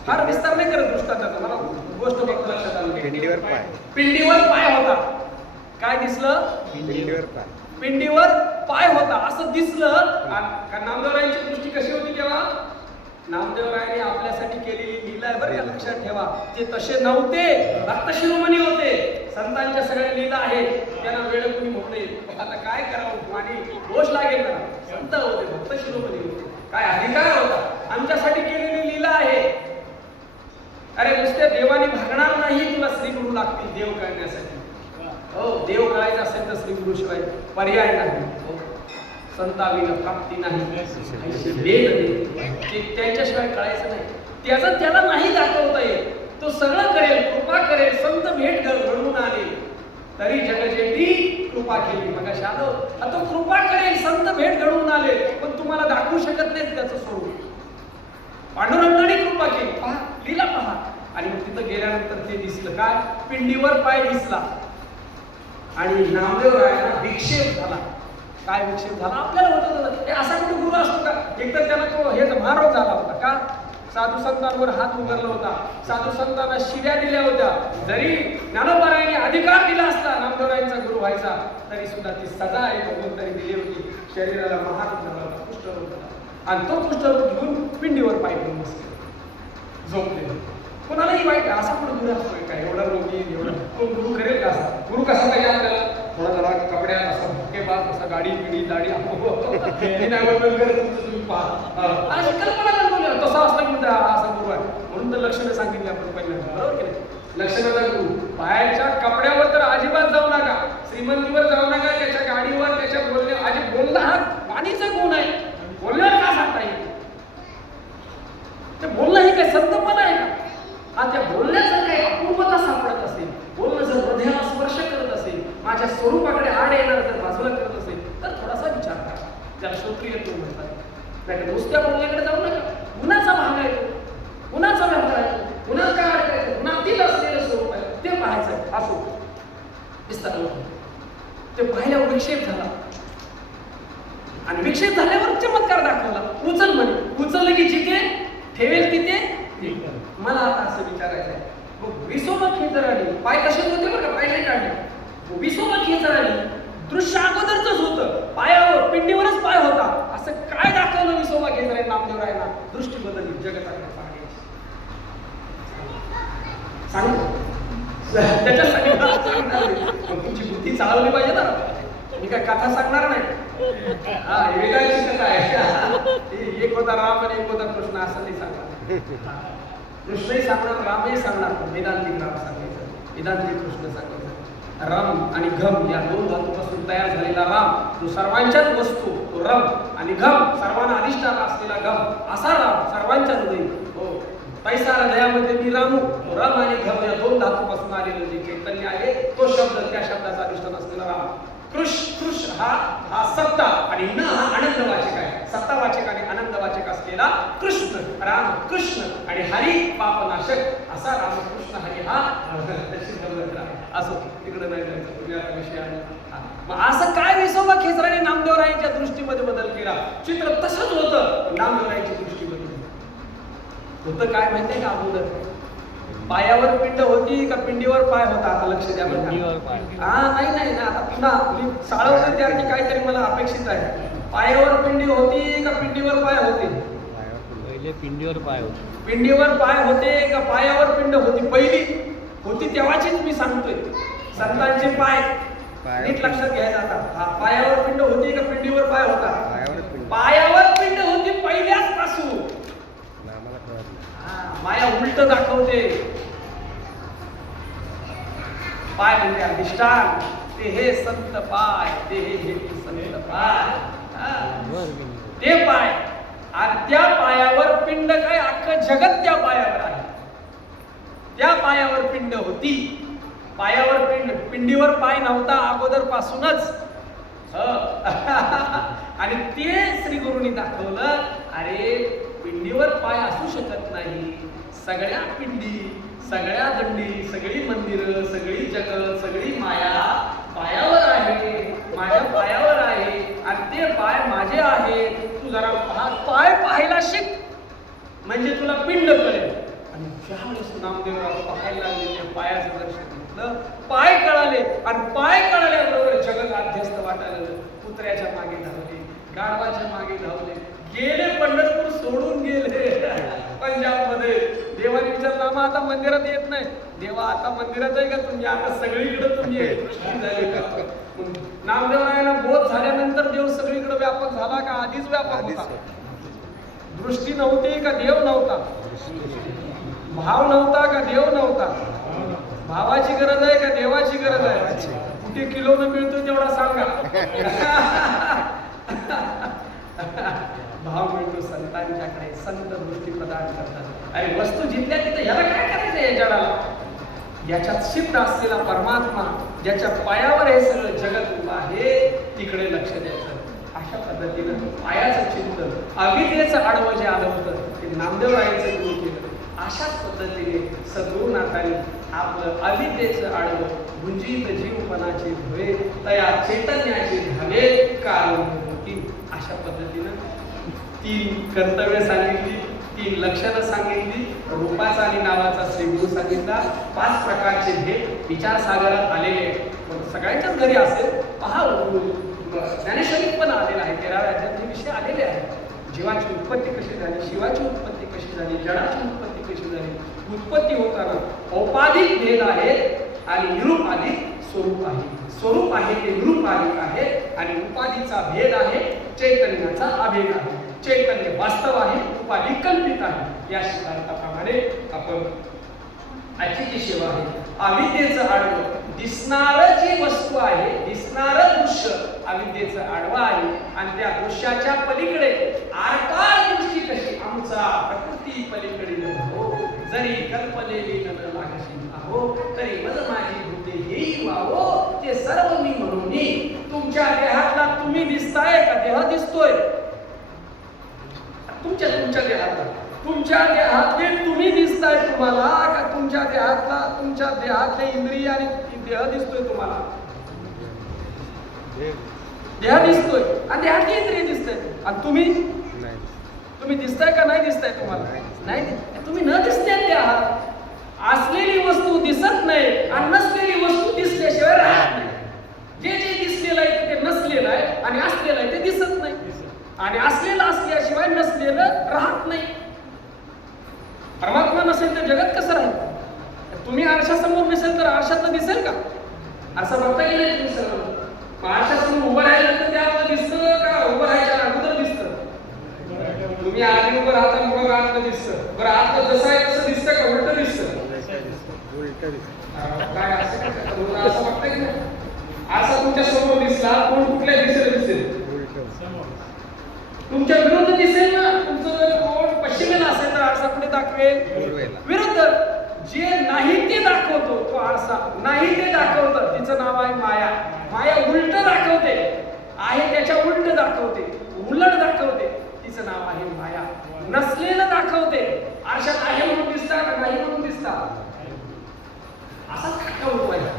फार विस्तार नाही करत दृष्टांताचा. मला गोष्ट फक्त लक्षात आली. पिंडीवर पाय. पिंडीवर पाय होता. काय दिसलं. पिंडीवर पाय. पिंडीवर पाय होता असं दिसलं. कारण नामदेवरायांची दृष्टी कशी होती तेव्हा. नामदेवरायांनी आपल्यासाठी केलेली लीला आहे बरं का. लक्षात ठेवा. ते तसे नव्हते. रक्त शिरोमणी होते. संतांच्या सगळ्या लीला आहेत. त्यांना वेळ कुणी म्हणू नये. आता काय करावं आणि दोष लागेल ना. संत होते भक्त शिरोमणी होते. काय अधिकार होता. आमच्यासाठी केलेली लीला आहे. अरे नुसत्या देवाने भागणार नाही. तुला श्री गुरु लागतील देव कळण्यासाठी. हो देव कळायचं असेल तर श्री गुरु शिवाय पर्याय नाही. संताविना प्राप्ती नाही. त्यांच्याशिवाय कळायचं नाही. त्याचं त्याला नाही दाखवता येत. तो सगळं करेल कृपा करेल. संत भेट घडवून आले तरी जगजेठी कृपा केली. मग शालो तो कृपा करेल. संत भेट घडवून आले पण तुम्हाला दाखवू शकत नाही त्याचं स्वरूप. पांडुरंगाने कृपा केली. पहा लीला पहा. आणि मग तिथं गेल्यानंतर ते दिसलं काय, पिंडीवर पाय दिसला आणि नामदेव रायांना विक्षेप झाला. काय विक्षेप झाला आपल्याला होतं, हे असा कुठे गुरु असतो का? एकतर त्याला तो हे महारोग झाला होता का, साधू संतांवर हात उघडला होता, साधू संतांना शिव्या दिल्या होत्या. जरी ज्ञानोबारायांनी अधिकार दिला असता नामदेवरायांचा गुरु व्हायचा तरी सुद्धा ती सजा आहे म्हणून तरी दिली होती. शरीराला महारोग झाला होता, कुष्ठरोग होता आणि तो कुष्ठरोग घेऊन पिंडीवर पाय घेऊन बसले, झोपले. कोणालाही वाईट असा पण गुरु असतोय का, एवढा रोगी एवढा कोण गुरु करेल का? असा गुरु कसा पाहिजे आपल्याला, थोडा जरा कपड्यात असा भुकेबाज, असा गाडी पिढी दाढी तुम्ही पहा अशी कल्पना बोलले तसा असला की असा गुरु आहे म्हणून तर लक्षणं सांगितली आपण पहिल्यांदा, बरोबर की नाही? लक्षणाचा गुरु पायाच्या कपड्यावर तर अजिबात जाऊ नका, श्रीमंतीवर जाऊ नका, त्याच्या गाडीवर, त्याच्या बोलणे अजिबात बोलणं हा वाणीचा गुण आहे. बोलण्यावर का सांगता येईल? ते बोलणं हे काय संतपणा आहे का? हा त्या बोलण्याचं काही अपूर्वता सापडत असेल, बोलणं जर हृदयाला स्पर्श करत असेल, माझ्या स्वरूपाकडे आड येणार जर बाजूला करत असेल तर थोडासा विचार करा. त्याला श्रोत्रियत्व म्हणतात. नाही तर नुसत्या बोलण्याकडे जाऊ नका. गुणाचा भाग आहे तो, गुणाचा व्यवहार आहे तो, गुणात काय अडकायचं, गुणातील असलेलं स्वरूप आहे ते पाहायचं. असो दिसतात ते पाहिल्यावर विक्षेप झाला आणि विक्षेप झाल्यावर चमत्कार दाखवला. उचल म्हणे, उचललं की जिथे ठेवेल तिथे. मला आता असं विचारायचं आहे, मग विसोबा खेचर आली, पाय कशात होते बरं का, पाय नाही काढले. विसोबा खेचर आली, दृश्य अगोदरच होतं, पायावर पिंडीवरच पाय होता. असं काय दाखवलं विसोबा खेचर आहे नामदेवरायांना? दृष्टी बदलली जगताकडे पाहण्याची. सांग त्याच्यासाठी तुमची बुद्धी चालवली पाहिजे ना. मी काय कथा सांगणार नाही. हा वेदांची कथा आहे. एक होता राम आणि एक होता कृष्ण असं नाही सांगणार. कृष्णही सांगणार, रामही सांगणार, वेदांतिक राम सांगायचं, वेदांतिक कृष्ण सांगायचं. रम आणि घम या दोन धातूपासून तयार झालेला राम, जो सर्वांच्याच वस्तू तो रम, आणि घम सर्वांना अधिष्ठान असलेला घम, असा राम सर्वांच्या हृदयी. हो पैसा हृदयामध्ये मी रामू, रम आणि घम या दोन धातूपासून आलेलं जे चैतन्य आहे तो शब्द, त्या शब्दाचा अधिष्ठान असलेला राम. कृष्ण हा सत्ता आणि न हा आनंदवाचक आहे. सत्तावाचक आणि आनंदवाचक असलेला कृष्ण, राम कृष्ण, आणि हरी पापनाशक असा रामकृष्ण हरी हा असो. तिकडे नाही जायचं, तुम्ही आता विषय आहे. मग असं काय विसोबा खेचराने नामदेवरायांच्या दृष्टीमध्ये बदल केला? चित्र तसंच होतं, नामदेवरायांची दृष्टी बदलली. होतं काय माहितीये का? अगोदर पायावर पिंड होती का पिंडीवर पाय होता? आता लक्ष द्या. नाही ना, आता पुन्हा मी साळवलं त्याची काहीतरी मला अपेक्षित आहे. पायावर पिंडी होती का पिंडीवर पाय होते? पहिले पिंडीवर पाय होते. पिंडीवर पाय होते का पायावर पिंड होती? पहिली होती तेव्हाचीच मी सांगतोय. संतांचे पाय नीट लक्षात घ्यायचा. आता पायावर पिंड होती का पिंडीवर पाय होता? पायावर पिंड होती पहिल्याच पासून. माया उलट दाखवते. पाय म्हणजे अधिष्ठान, ते हे संत पाय, ते हे संत पाय, ते पाय. आणि त्या पायावर पिंड काय, अख्खं जगत त्या पायावर आहे. त्या पायावर पिंड होती. पायावर पिंडीवर पाय नव्हता अगोदर पासूनच. आणि ते श्री गुरुनी दाखवलं, अरे पिंडीवर पाय असू शकत नाही. सगळ्या पिंडी, सगळ्या दंडी, सगळी मंदिरं, सगळी जगत, सगळी माया पायावर आहे, माझ्या पायावर आहे. आणि ते पाय माझे आहे. तू जरा पाय पाहायला शिक म्हणजे तुला पिंड कळेल. आणि ज्यावेळेस नामदेवराव पाहायला लागले, पायाचं दर्शन घेतलं, पाय कळाले. आणि पाय कळाल्याबरोबर जगत अध्यस्त वाटायला लागलं. कुत्र्याच्या मागे धावले, गाढवाच्या मागे धावले, गेले पंढरपूर सोडून गेले. पंजाब मध्ये देवाने विचारलं, आम्हा आता मंदिरात येत नाही. देवा आता मंदिरात आहे का तुम्ही? आता सगळीकडे तुम्ही नामदेवरायांना बोध झाल्यानंतर देव सगळीकडे व्यापक झाला का आधीच व्यापक होता? दृष्टी नव्हती का देव नव्हता? भाव नव्हता का देव नव्हता? भावाची गरज आहे का देवाची गरज आहे? कुठे किलोनं मिळतो तेवढा सांगा. भाव मिळतो संतांच्याकडे, संत दृष्टी प्रदान करतात. अरे वस्तू जिथल्या तिथे ह्याला काय करायचं? या जगाला याच्यात सिद्ध असलेला परमात्मा, ज्याच्या पायावर हे सगळं जगत उभं आहे, तिकडे लक्ष द्यायचं. अशा पद्धतीनं पायाचं चिंतन, अविद्येचं आडवं जे आलं होतं ते नामदेवरायांचं गुरु केलं. अशाच पद्धतीने सद्गुरुनाथांनी आपलं अविद्येचं आडवं गुंजीत जीवपणाचे भुवे तया चैतन्याचे धावे कारण होती. अशा पद्धतीनं 3 कर्तव्य सांगितली, 3 लक्षणं सांगितली, रूपाचा आणि नावाचा श्रीगुरु सांगितला, 5 प्रकारचे भेद विचारसागरात आलेले आहेत. सगळ्यांच्याच घरी असेल पहा, ज्ञानेश्वरीत पण आलेला आहे, 13व्या अध्यायात हे विषय आलेले आहेत. जीवाची उत्पत्ती कशी झाली, शिवाची उत्पत्ती कशी झाली, जडाची उत्पत्ती कशी झाली. उत्पत्ती होताना औपाधिक भेद आहे आणि निरुपाधिक स्वरूप आहे. स्वरूप आहे ते निरुपाधिक आहे आणि उपाधीचा भेद आहे, चैतन्याचा अभेद आहे. चैतन्य वास्तव आहे, उपाधी कल्पित आहे. या सिद्धांताप्रमाणे आपण आजची जी सेवा आहे, अविद्येचं आडवं दिसणार जी वस्तू आहे, दिसणार दृश्य अविद्येचं आडवं आहे आणि त्या दृश्याच्या पलीकडे आरपार दृष्टी कशी आमचा प्रकृती पलीकडील हो, जरी कल्पलेली न लागशी आहो, तरी मज माझी भूते हेही वाहो, ते सर्व मी म्हणून तुमच्या देहातला तुम्ही दिसताय का देह दिसतोय? तुमच्या देहातला तुमच्या देहातले तुम्ही दिसताय तुम्हाला का तुमच्या देहातले इंद्रिय आणि देह दिसतोय तुम्हाला? देह दिसतोय आणि देहातली इंद्रिय दिसतंय आणि तुम्ही दिसताय का नाही दिसताय तुम्हाला? नाही. तुम्ही न दिसण्यातले आहात. असलेली वस्तू दिसत नाही आणि नसलेली वस्तू दिसल्याशिवाय राहत नाही. जे दिसलेलं आहे ते नसलेलं आहे आणि असलेलं आहे ते दिसत नाही आणि असलेलं असल्याशिवाय नसलेलं राहत नाही. परमात्मा नसेल तर जगत कसं राहील? तुम्ही आरशासमोर नसेल तर आरशातलं दिसेल का? असं बघता की नाही तुम्ही सर्व? आरशासमोर उभं राहिल्यानंतर ते आपलं दिसतं का उभं राहायच्या अगोदर दिसतं? तुम्ही आधी उभं राहता मग आतलं दिसतं. बरं आतलं जसं आहे तसं दिसतं का उलटं दिसतं? काय असं बघता की नाही? असा तुमच्या समोर दिसला कोण कुठल्या दिशेला दिसेल? तुमच्या विरुद्ध दिसेल ना. तुमचं जर कोण पश्चिमेला असेल तर आरसा कुठे दाखवेल? विरुद्ध. जे नाही ते दाखवतो तो आरसा नाही ते दाखवतं, तिचं नाव आहे माया. माया उलट दाखवते, आहे त्याच्या उलट दाखवते, उलट दाखवते, तिचं नाव आहे माया. नसलेलं दाखवते. आरशात आहे म्हणून दिसता का नाही म्हणून दिसता? असाच खटका उठवायचा.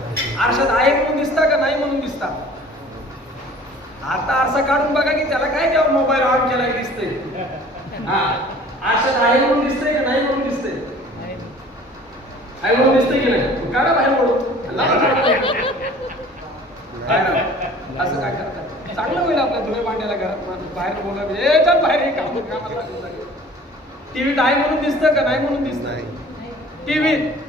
आरशात आहे म्हणून दिसता का नाही म्हणून दिसता? आता आरसा काढून बघा की त्याला काय तेव्हा मोबाईल ऑन केला की दिसतंय. हा, आरशात आहे म्हणून दिसतंय का नाही म्हणून दिसतंय? आहे म्हणून दिसतंय की नाही? काढा बाहेर पडून. असं काय करतात? चांगलं होईल आपल्या धुळे भांड्याला घरात बाहेर बोला चल बाहेर कामाला. टीव्हीत आहे म्हणून दिसतं का नाही म्हणून दिसतंय? टीव्हीत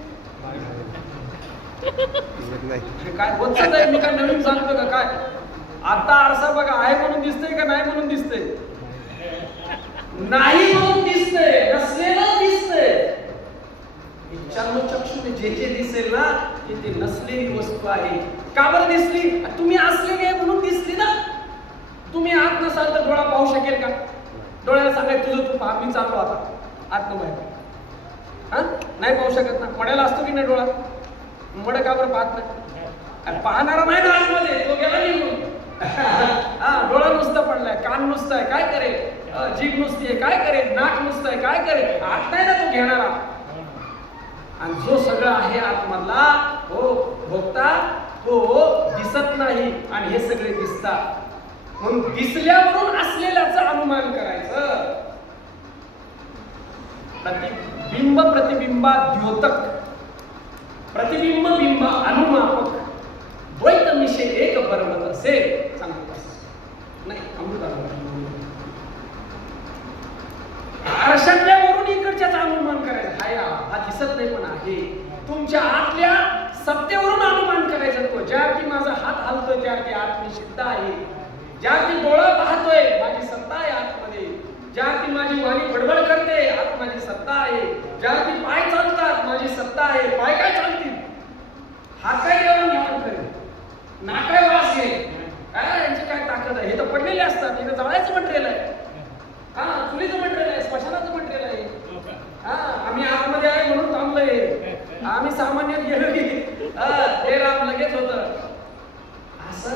काय होतच आहे. मी काय नवीन सांगतो का काय? आता आरसा बघा आहे म्हणून दिसतंय का नाही म्हणून दिसतंय? नाही म्हणून दिसतंय, नसलेलं दिसतंय. चक्षुने जे दिसेल ना ते नसलेली वस्तू आहे. का बरं दिसली? तुम्ही असलेली आहे म्हणून दिसली ना. तुम्ही आत नसाल तर डोळा पाहू शकेल का? डोळ्याला सांगाय तुझं तू पहा, मी चाललो आता आत न बाहेर. हा, नाही पाहू शकत ना. मड्याला असतो की नाही डोळा? मड का बरं पाहत नाही? पाहणारा नाही ना आतमध्ये, तो गेला निघून. हा, डोळा नुसता पडलाय, कान नुसतं आहे, काय करेल? जीभ नुसती आहे, काय करेल? नाक नुसतं आहे, काय करेल? आत नाही ना तो घेणारा. आणि जो सगळं आहे आतमधला हो भोगता तो दिसत नाही आणि हे सगळे दिसतात. म्हणून दिसल्यावरून असलेल्याचं अनुमान करायचं. बिंब प्रतिबिंबा द्योतक, प्रतिबिंब बिंब अनुमापक, द्वैत मिशे एक पर्वत असे सांगतात. नाही आरशातल्यावरून इकडच्याच अनुमान करायचं. हा दिसत नाही पण आहे. तुमच्या आतल्या सत्तेवरून अनुमान करायचं. तो ज्यावरती माझा हात हलतोय त्यावरती आत मी सिद्ध आहे. ज्यावरती डोळा पाहतोय माझी सत्ता आहे आतमध्ये. ज्यावरती माझी वाणी बडबड करते आत माझी सत्ता आहे. ज्यावरती पाय चालतात माझी सत्ता आहे. पाय काय चालतील? हात काय देऊन घेऊन करेल, नाक काय वास घेईल, काय यांची काय ताकद आहे? हे तर पडलेले असतात. इथं जळायचं मटेरियल आहे. हा, चुलीचं मटेरियल आहे, स्मशानाचं मटेरियल आहे. हा, आम्ही आतमध्ये आहे म्हणून थांबलोय. आम्ही सामान्यात गेलो की ते राम लगेच होत. असं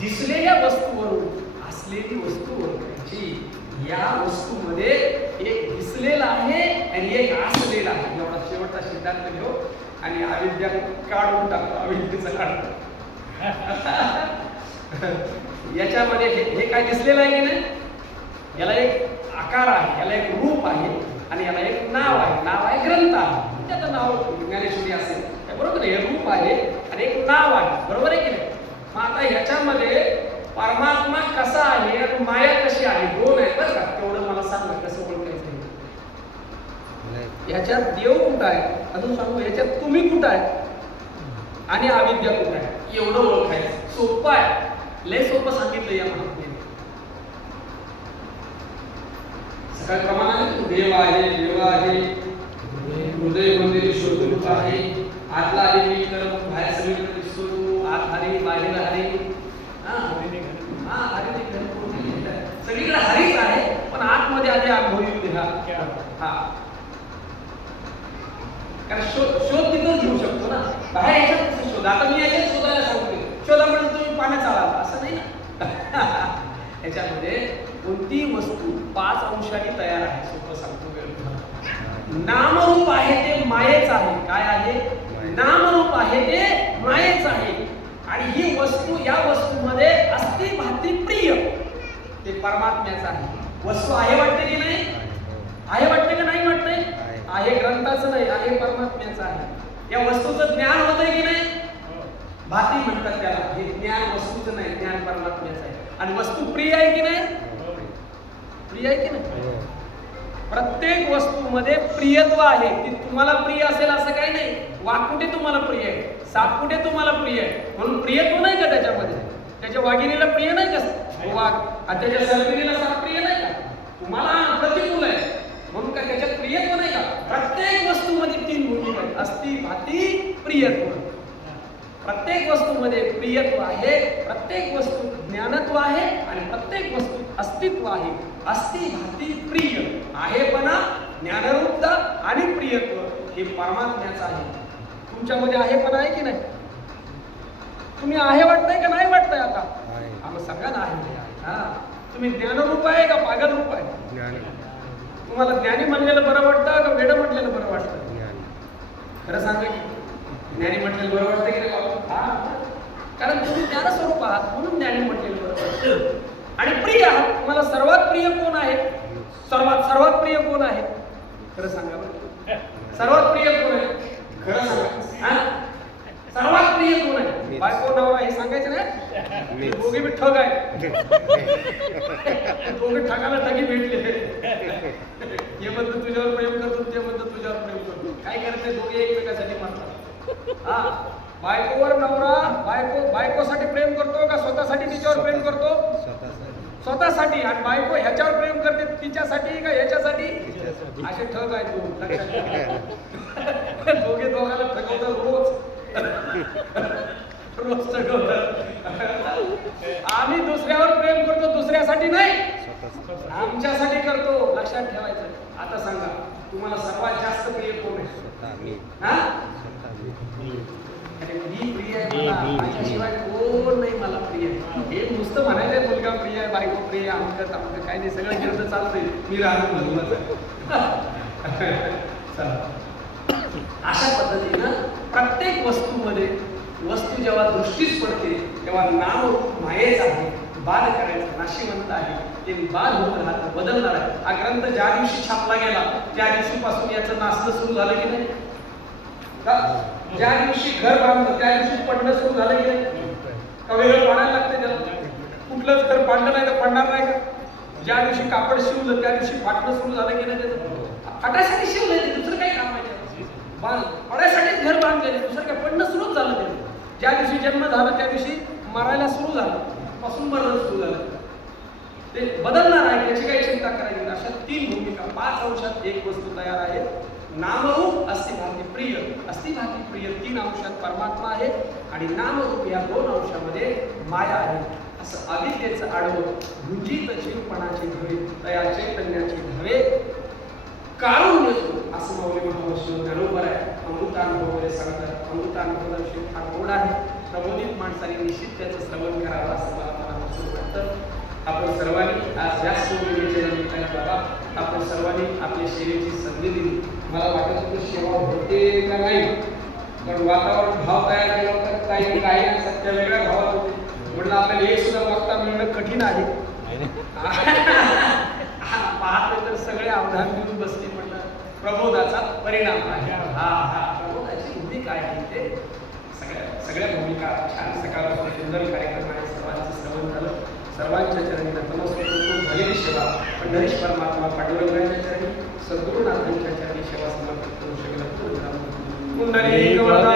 दिसलेल्या वस्तूवरून असलेली वस्तू ओळखायची. या वस्तूमध्ये एक दिसलेला आहे आणि एक असलेला सिद्धांत घेऊ आणि अविद्या काढून टाकतो, अविद्येचं काढतो. याच्यामध्ये हे काय दिसलेलं आहे की नाही, याला एक आकार आहे, याला एक रूप आहे आणि याला एक नाव आहे. नाव आहे ग्रंथ आहे, त्याचं नाव ज्ञानेश्वरी असेल, बरोबर. हे रूप आहे आणि एक नाव आहे, बरोबर आहे की नाही. मग आता ह्याच्यामध्ये परमात्मा कसा आहे आणि माया कशी आहे, दोन आहे बरं का. तेवढं मला सांगा कसं ओळखायचं. ह्याच्यात देव कुठं आहे अजून सांगू, ह्याच्यात तुम्ही कुठं आहे आणि अविद्या कुठं आहे, एवढं ओळखायचं. सोपं आहे, लय सोपं सांगितलं या महात्म्याने. सकाळ प्रमाणात देव आहे, देव आहे, हृदय मंदिर शोधरूप आहे, आतला आहे मी करत बाहेर सगळीकडे दिसतो तू, आत हरी बाहेर हरी. सगळीकडे हरीच आहे, पण आतमध्ये आधी अनुभवी हा. कारण शोध तिथंच घेऊ शकतो ना, बाहेर याच्यात कसं शोध. आता मी याच्यात शोधायला सांगतोय, शोधा म्हणजे तुम्ही पाण्यात चालाल असं नाही ना. याच्यामध्ये कोणती वस्तू 5 अंशांनी तयार आहे, सोपं सांगतो वेळ. नामरूप आहे ते मायेच आहे. काय आहे, नामरूप आहे ते मायेच आहे. आणि ही वस्तू, या वस्तूमध्ये अस्ति भाती प्रिय ते परमात्म्याचं आहे. वस्तू आहे वाटते की नाही, आहे वाटते की नाही वाटते, आहे ग्रंथाचं नाही, आहे परमात्म्याचं आहे. या वस्तूचं ज्ञान होतंय की नाही, भाती म्हणतात त्याला. हे ज्ञान वस्तूचं नाही, ज्ञान परमात्म्याचं आहे. आणि वस्तू प्रिय आहे की नाही, प्रिय आहे की नाही. प्रत्येक वस्तूमध्ये प्रियत्व आहे. ती तुम्हाला प्रिय असेल असं काही नाही. वाघकुटे तुम्हाला प्रिय आहे, सापकुटे तुम्हाला प्रिय आहे, म्हणून प्रियत्व नाही का त्याच्यामध्ये. त्याच्या वाघिणीला प्रिय नाही का वाघ, आणि त्याच्या सर्पिणीला साप प्रिय नाही का. तुम्हाला प्रतिकूल आहे म्हणून का त्याच्यात प्रियत्व नाही का. प्रत्येक वस्तूमध्ये 3 भूमिका आहेत, अस्ति भाती प्रियत्व. प्रत्येक वस्तूमध्ये प्रियत्व आहे, प्रत्येक वस्तू ज्ञानत्व आहे आणि प्रत्येक वस्तू अस्तित्व आहे. अस्ति भाती प्रिय, आहेपणा, ज्ञानरूपता आणि प्रियत्व हे परमात्म्याचं आहे. तुमच्यामध्ये आहेपणा आहे की नाही, तुम्ही आहे वाटतंय का नाही वाटतंय. आता आम्ही सगळ्यांना आहे. हा, तुम्ही ज्ञानरूप आहे का पागल रूप आहे. तुम्हाला ज्ञानी म्हणलेलं बरं वाटतं का वेड म्हटलेलं बरं वाटतं. खरं सांगा की ज्ञानी म्हटलेलं बरं वाटतं की नाही बाबा. हा, कारण तुम्ही ज्ञानस्वरूप आहात म्हणून ज्ञानी म्हटलेलं बरं वाटतं. आणि प्रिय आहात. तुम्हाला सर्वात प्रिय कोण आहे, सर्वात प्रिय कोण आहे, खरं सांगा बरं. सर्वात प्रिय कोण आहे, खरं सांगा. सर्वात प्रिय कोण आहे, बायको नवरा हे सांगायचं नाही. दोघे बी ठग आहे, दोघे ठगाला ठगी भेटले. हे म्हणतो तुझ्यावर प्रेम करतो, ते म्हणतो तुझ्यावर प्रेम करतो. काय करते, दोघे एकमेकासाठी मारतात. हा, बायकोवर नवरा बायकोसाठी प्रेम करतो का स्वतःसाठी तिच्यावर प्रेम करतो, स्वतःसाठी. आणि बायको ह्याच्यावर प्रेम करते तिच्यासाठी का ह्याच्यासाठी, असे ठग आहे. तू लक्षात दोघे दोघांना ठगवतात रोज ठगवतात. आम्ही दुसऱ्यावर प्रेम करतो, दुसऱ्यासाठी नाही, आमच्यासाठी करतो. लक्षात ठेवायचं. आता सांगा तुम्हाला सर्वात जास्त प्रिय कोण आहे. मी प्रिय आहे मला, माझ्याशिवाय कोण नाही मला प्रिय. हे नुसतं म्हणायचं मुलगा प्रिय आहे, बायको प्रिय, आमकं तामकं काही नाही, सगळं घेऊन चालतंय. मी राहतो अशा पद्धतीनं प्रत्येक वस्तूमध्ये, वस्तू जेव्हा दृष्टीस पडते तेव्हा नाम मायेच आहे. बाद करायचं नाशिवंत आहे, ते बाद होत राहतं, बदलणार आहे. हा ग्रंथ ज्या दिवशी छापला गेला त्या दिवशीपासून याचं नासणं सुरू झालं की नाही. ज्या दिवशी घर बांधलं त्या दिवशी पडणं सुरू झालं की नाही. का वेगळं पाडायला लागते त्याला. कुठलंच घर पाडलं नाही तर पडणार नाही का. ज्या दिवशी कापड शिवलं त्या दिवशी फाटणं सुरू झालं की नाही. त्याचं फाटायसाठी शिवलंय ते, दुसरं काही काम आहे. पडायसाठीच घर बांधलेले, दुसरं काय पडणं सुरूच झालं. ते ज्या दिवशी जन्म झाला त्या दिवशी मरायला सुरू झालं, पासून मरणं सुरू झालं. ते बदलणार आहे, त्याची काही चिंता करायची. अशा 3 भूमिका, 5 अंशात एक वस्तू तयार आहे. नामरूप अस्ति भाती प्रिय, अस्ति भाती प्रिय 3 अंशात परमात्मा आहे आणि नामरूप या 2 अंशामध्ये माया आहे. असं अविद्येचं आडवं भुंजित जीवपणाची धवे तया चैतन्याची धवे काढून देतो असं माऊली महावैष्णव बरोबर आहे. अमृतानुभव वगैरे सांगतात. अमृतानुभव हा गोड आहे. प्रबोधित माणसाने निश्चित त्याचं श्रवण करावं असं मला वाटतं. आपण सर्वांनी आज जास्त निमित्ताने बाबा आपण सर्वांनी आपल्या सेवेची संधी दिली. मला वाटत होतं सेवा होते का नाही, पण वातावरण भाव तयार केला होता काही काही सत्य वेगळ्या भावात होते. म्हटलं आपल्याला एक सुद्धा वक्ता मिळणं कठीण आहे. पाहते तर सगळे अवधान देऊन बसले. म्हटलं प्रबोधाचा परिणाम आहे. हा हा प्रबोधाची बुद्धी काय आहे ते सगळ्या भूमिका छान सकाळपासून सुंदर कार्यक्रम आहे. सर्वांचं श्रवण झालं. सर्वांच्या चरणी नतमस्तक झालेली सेवा पंढरीश परमात्मा पांडुरंगाच्या चरणी सद्गुरुनाथांच्या चरणी सेवा समर्पित करू शकलं. पुंडलिक वरदा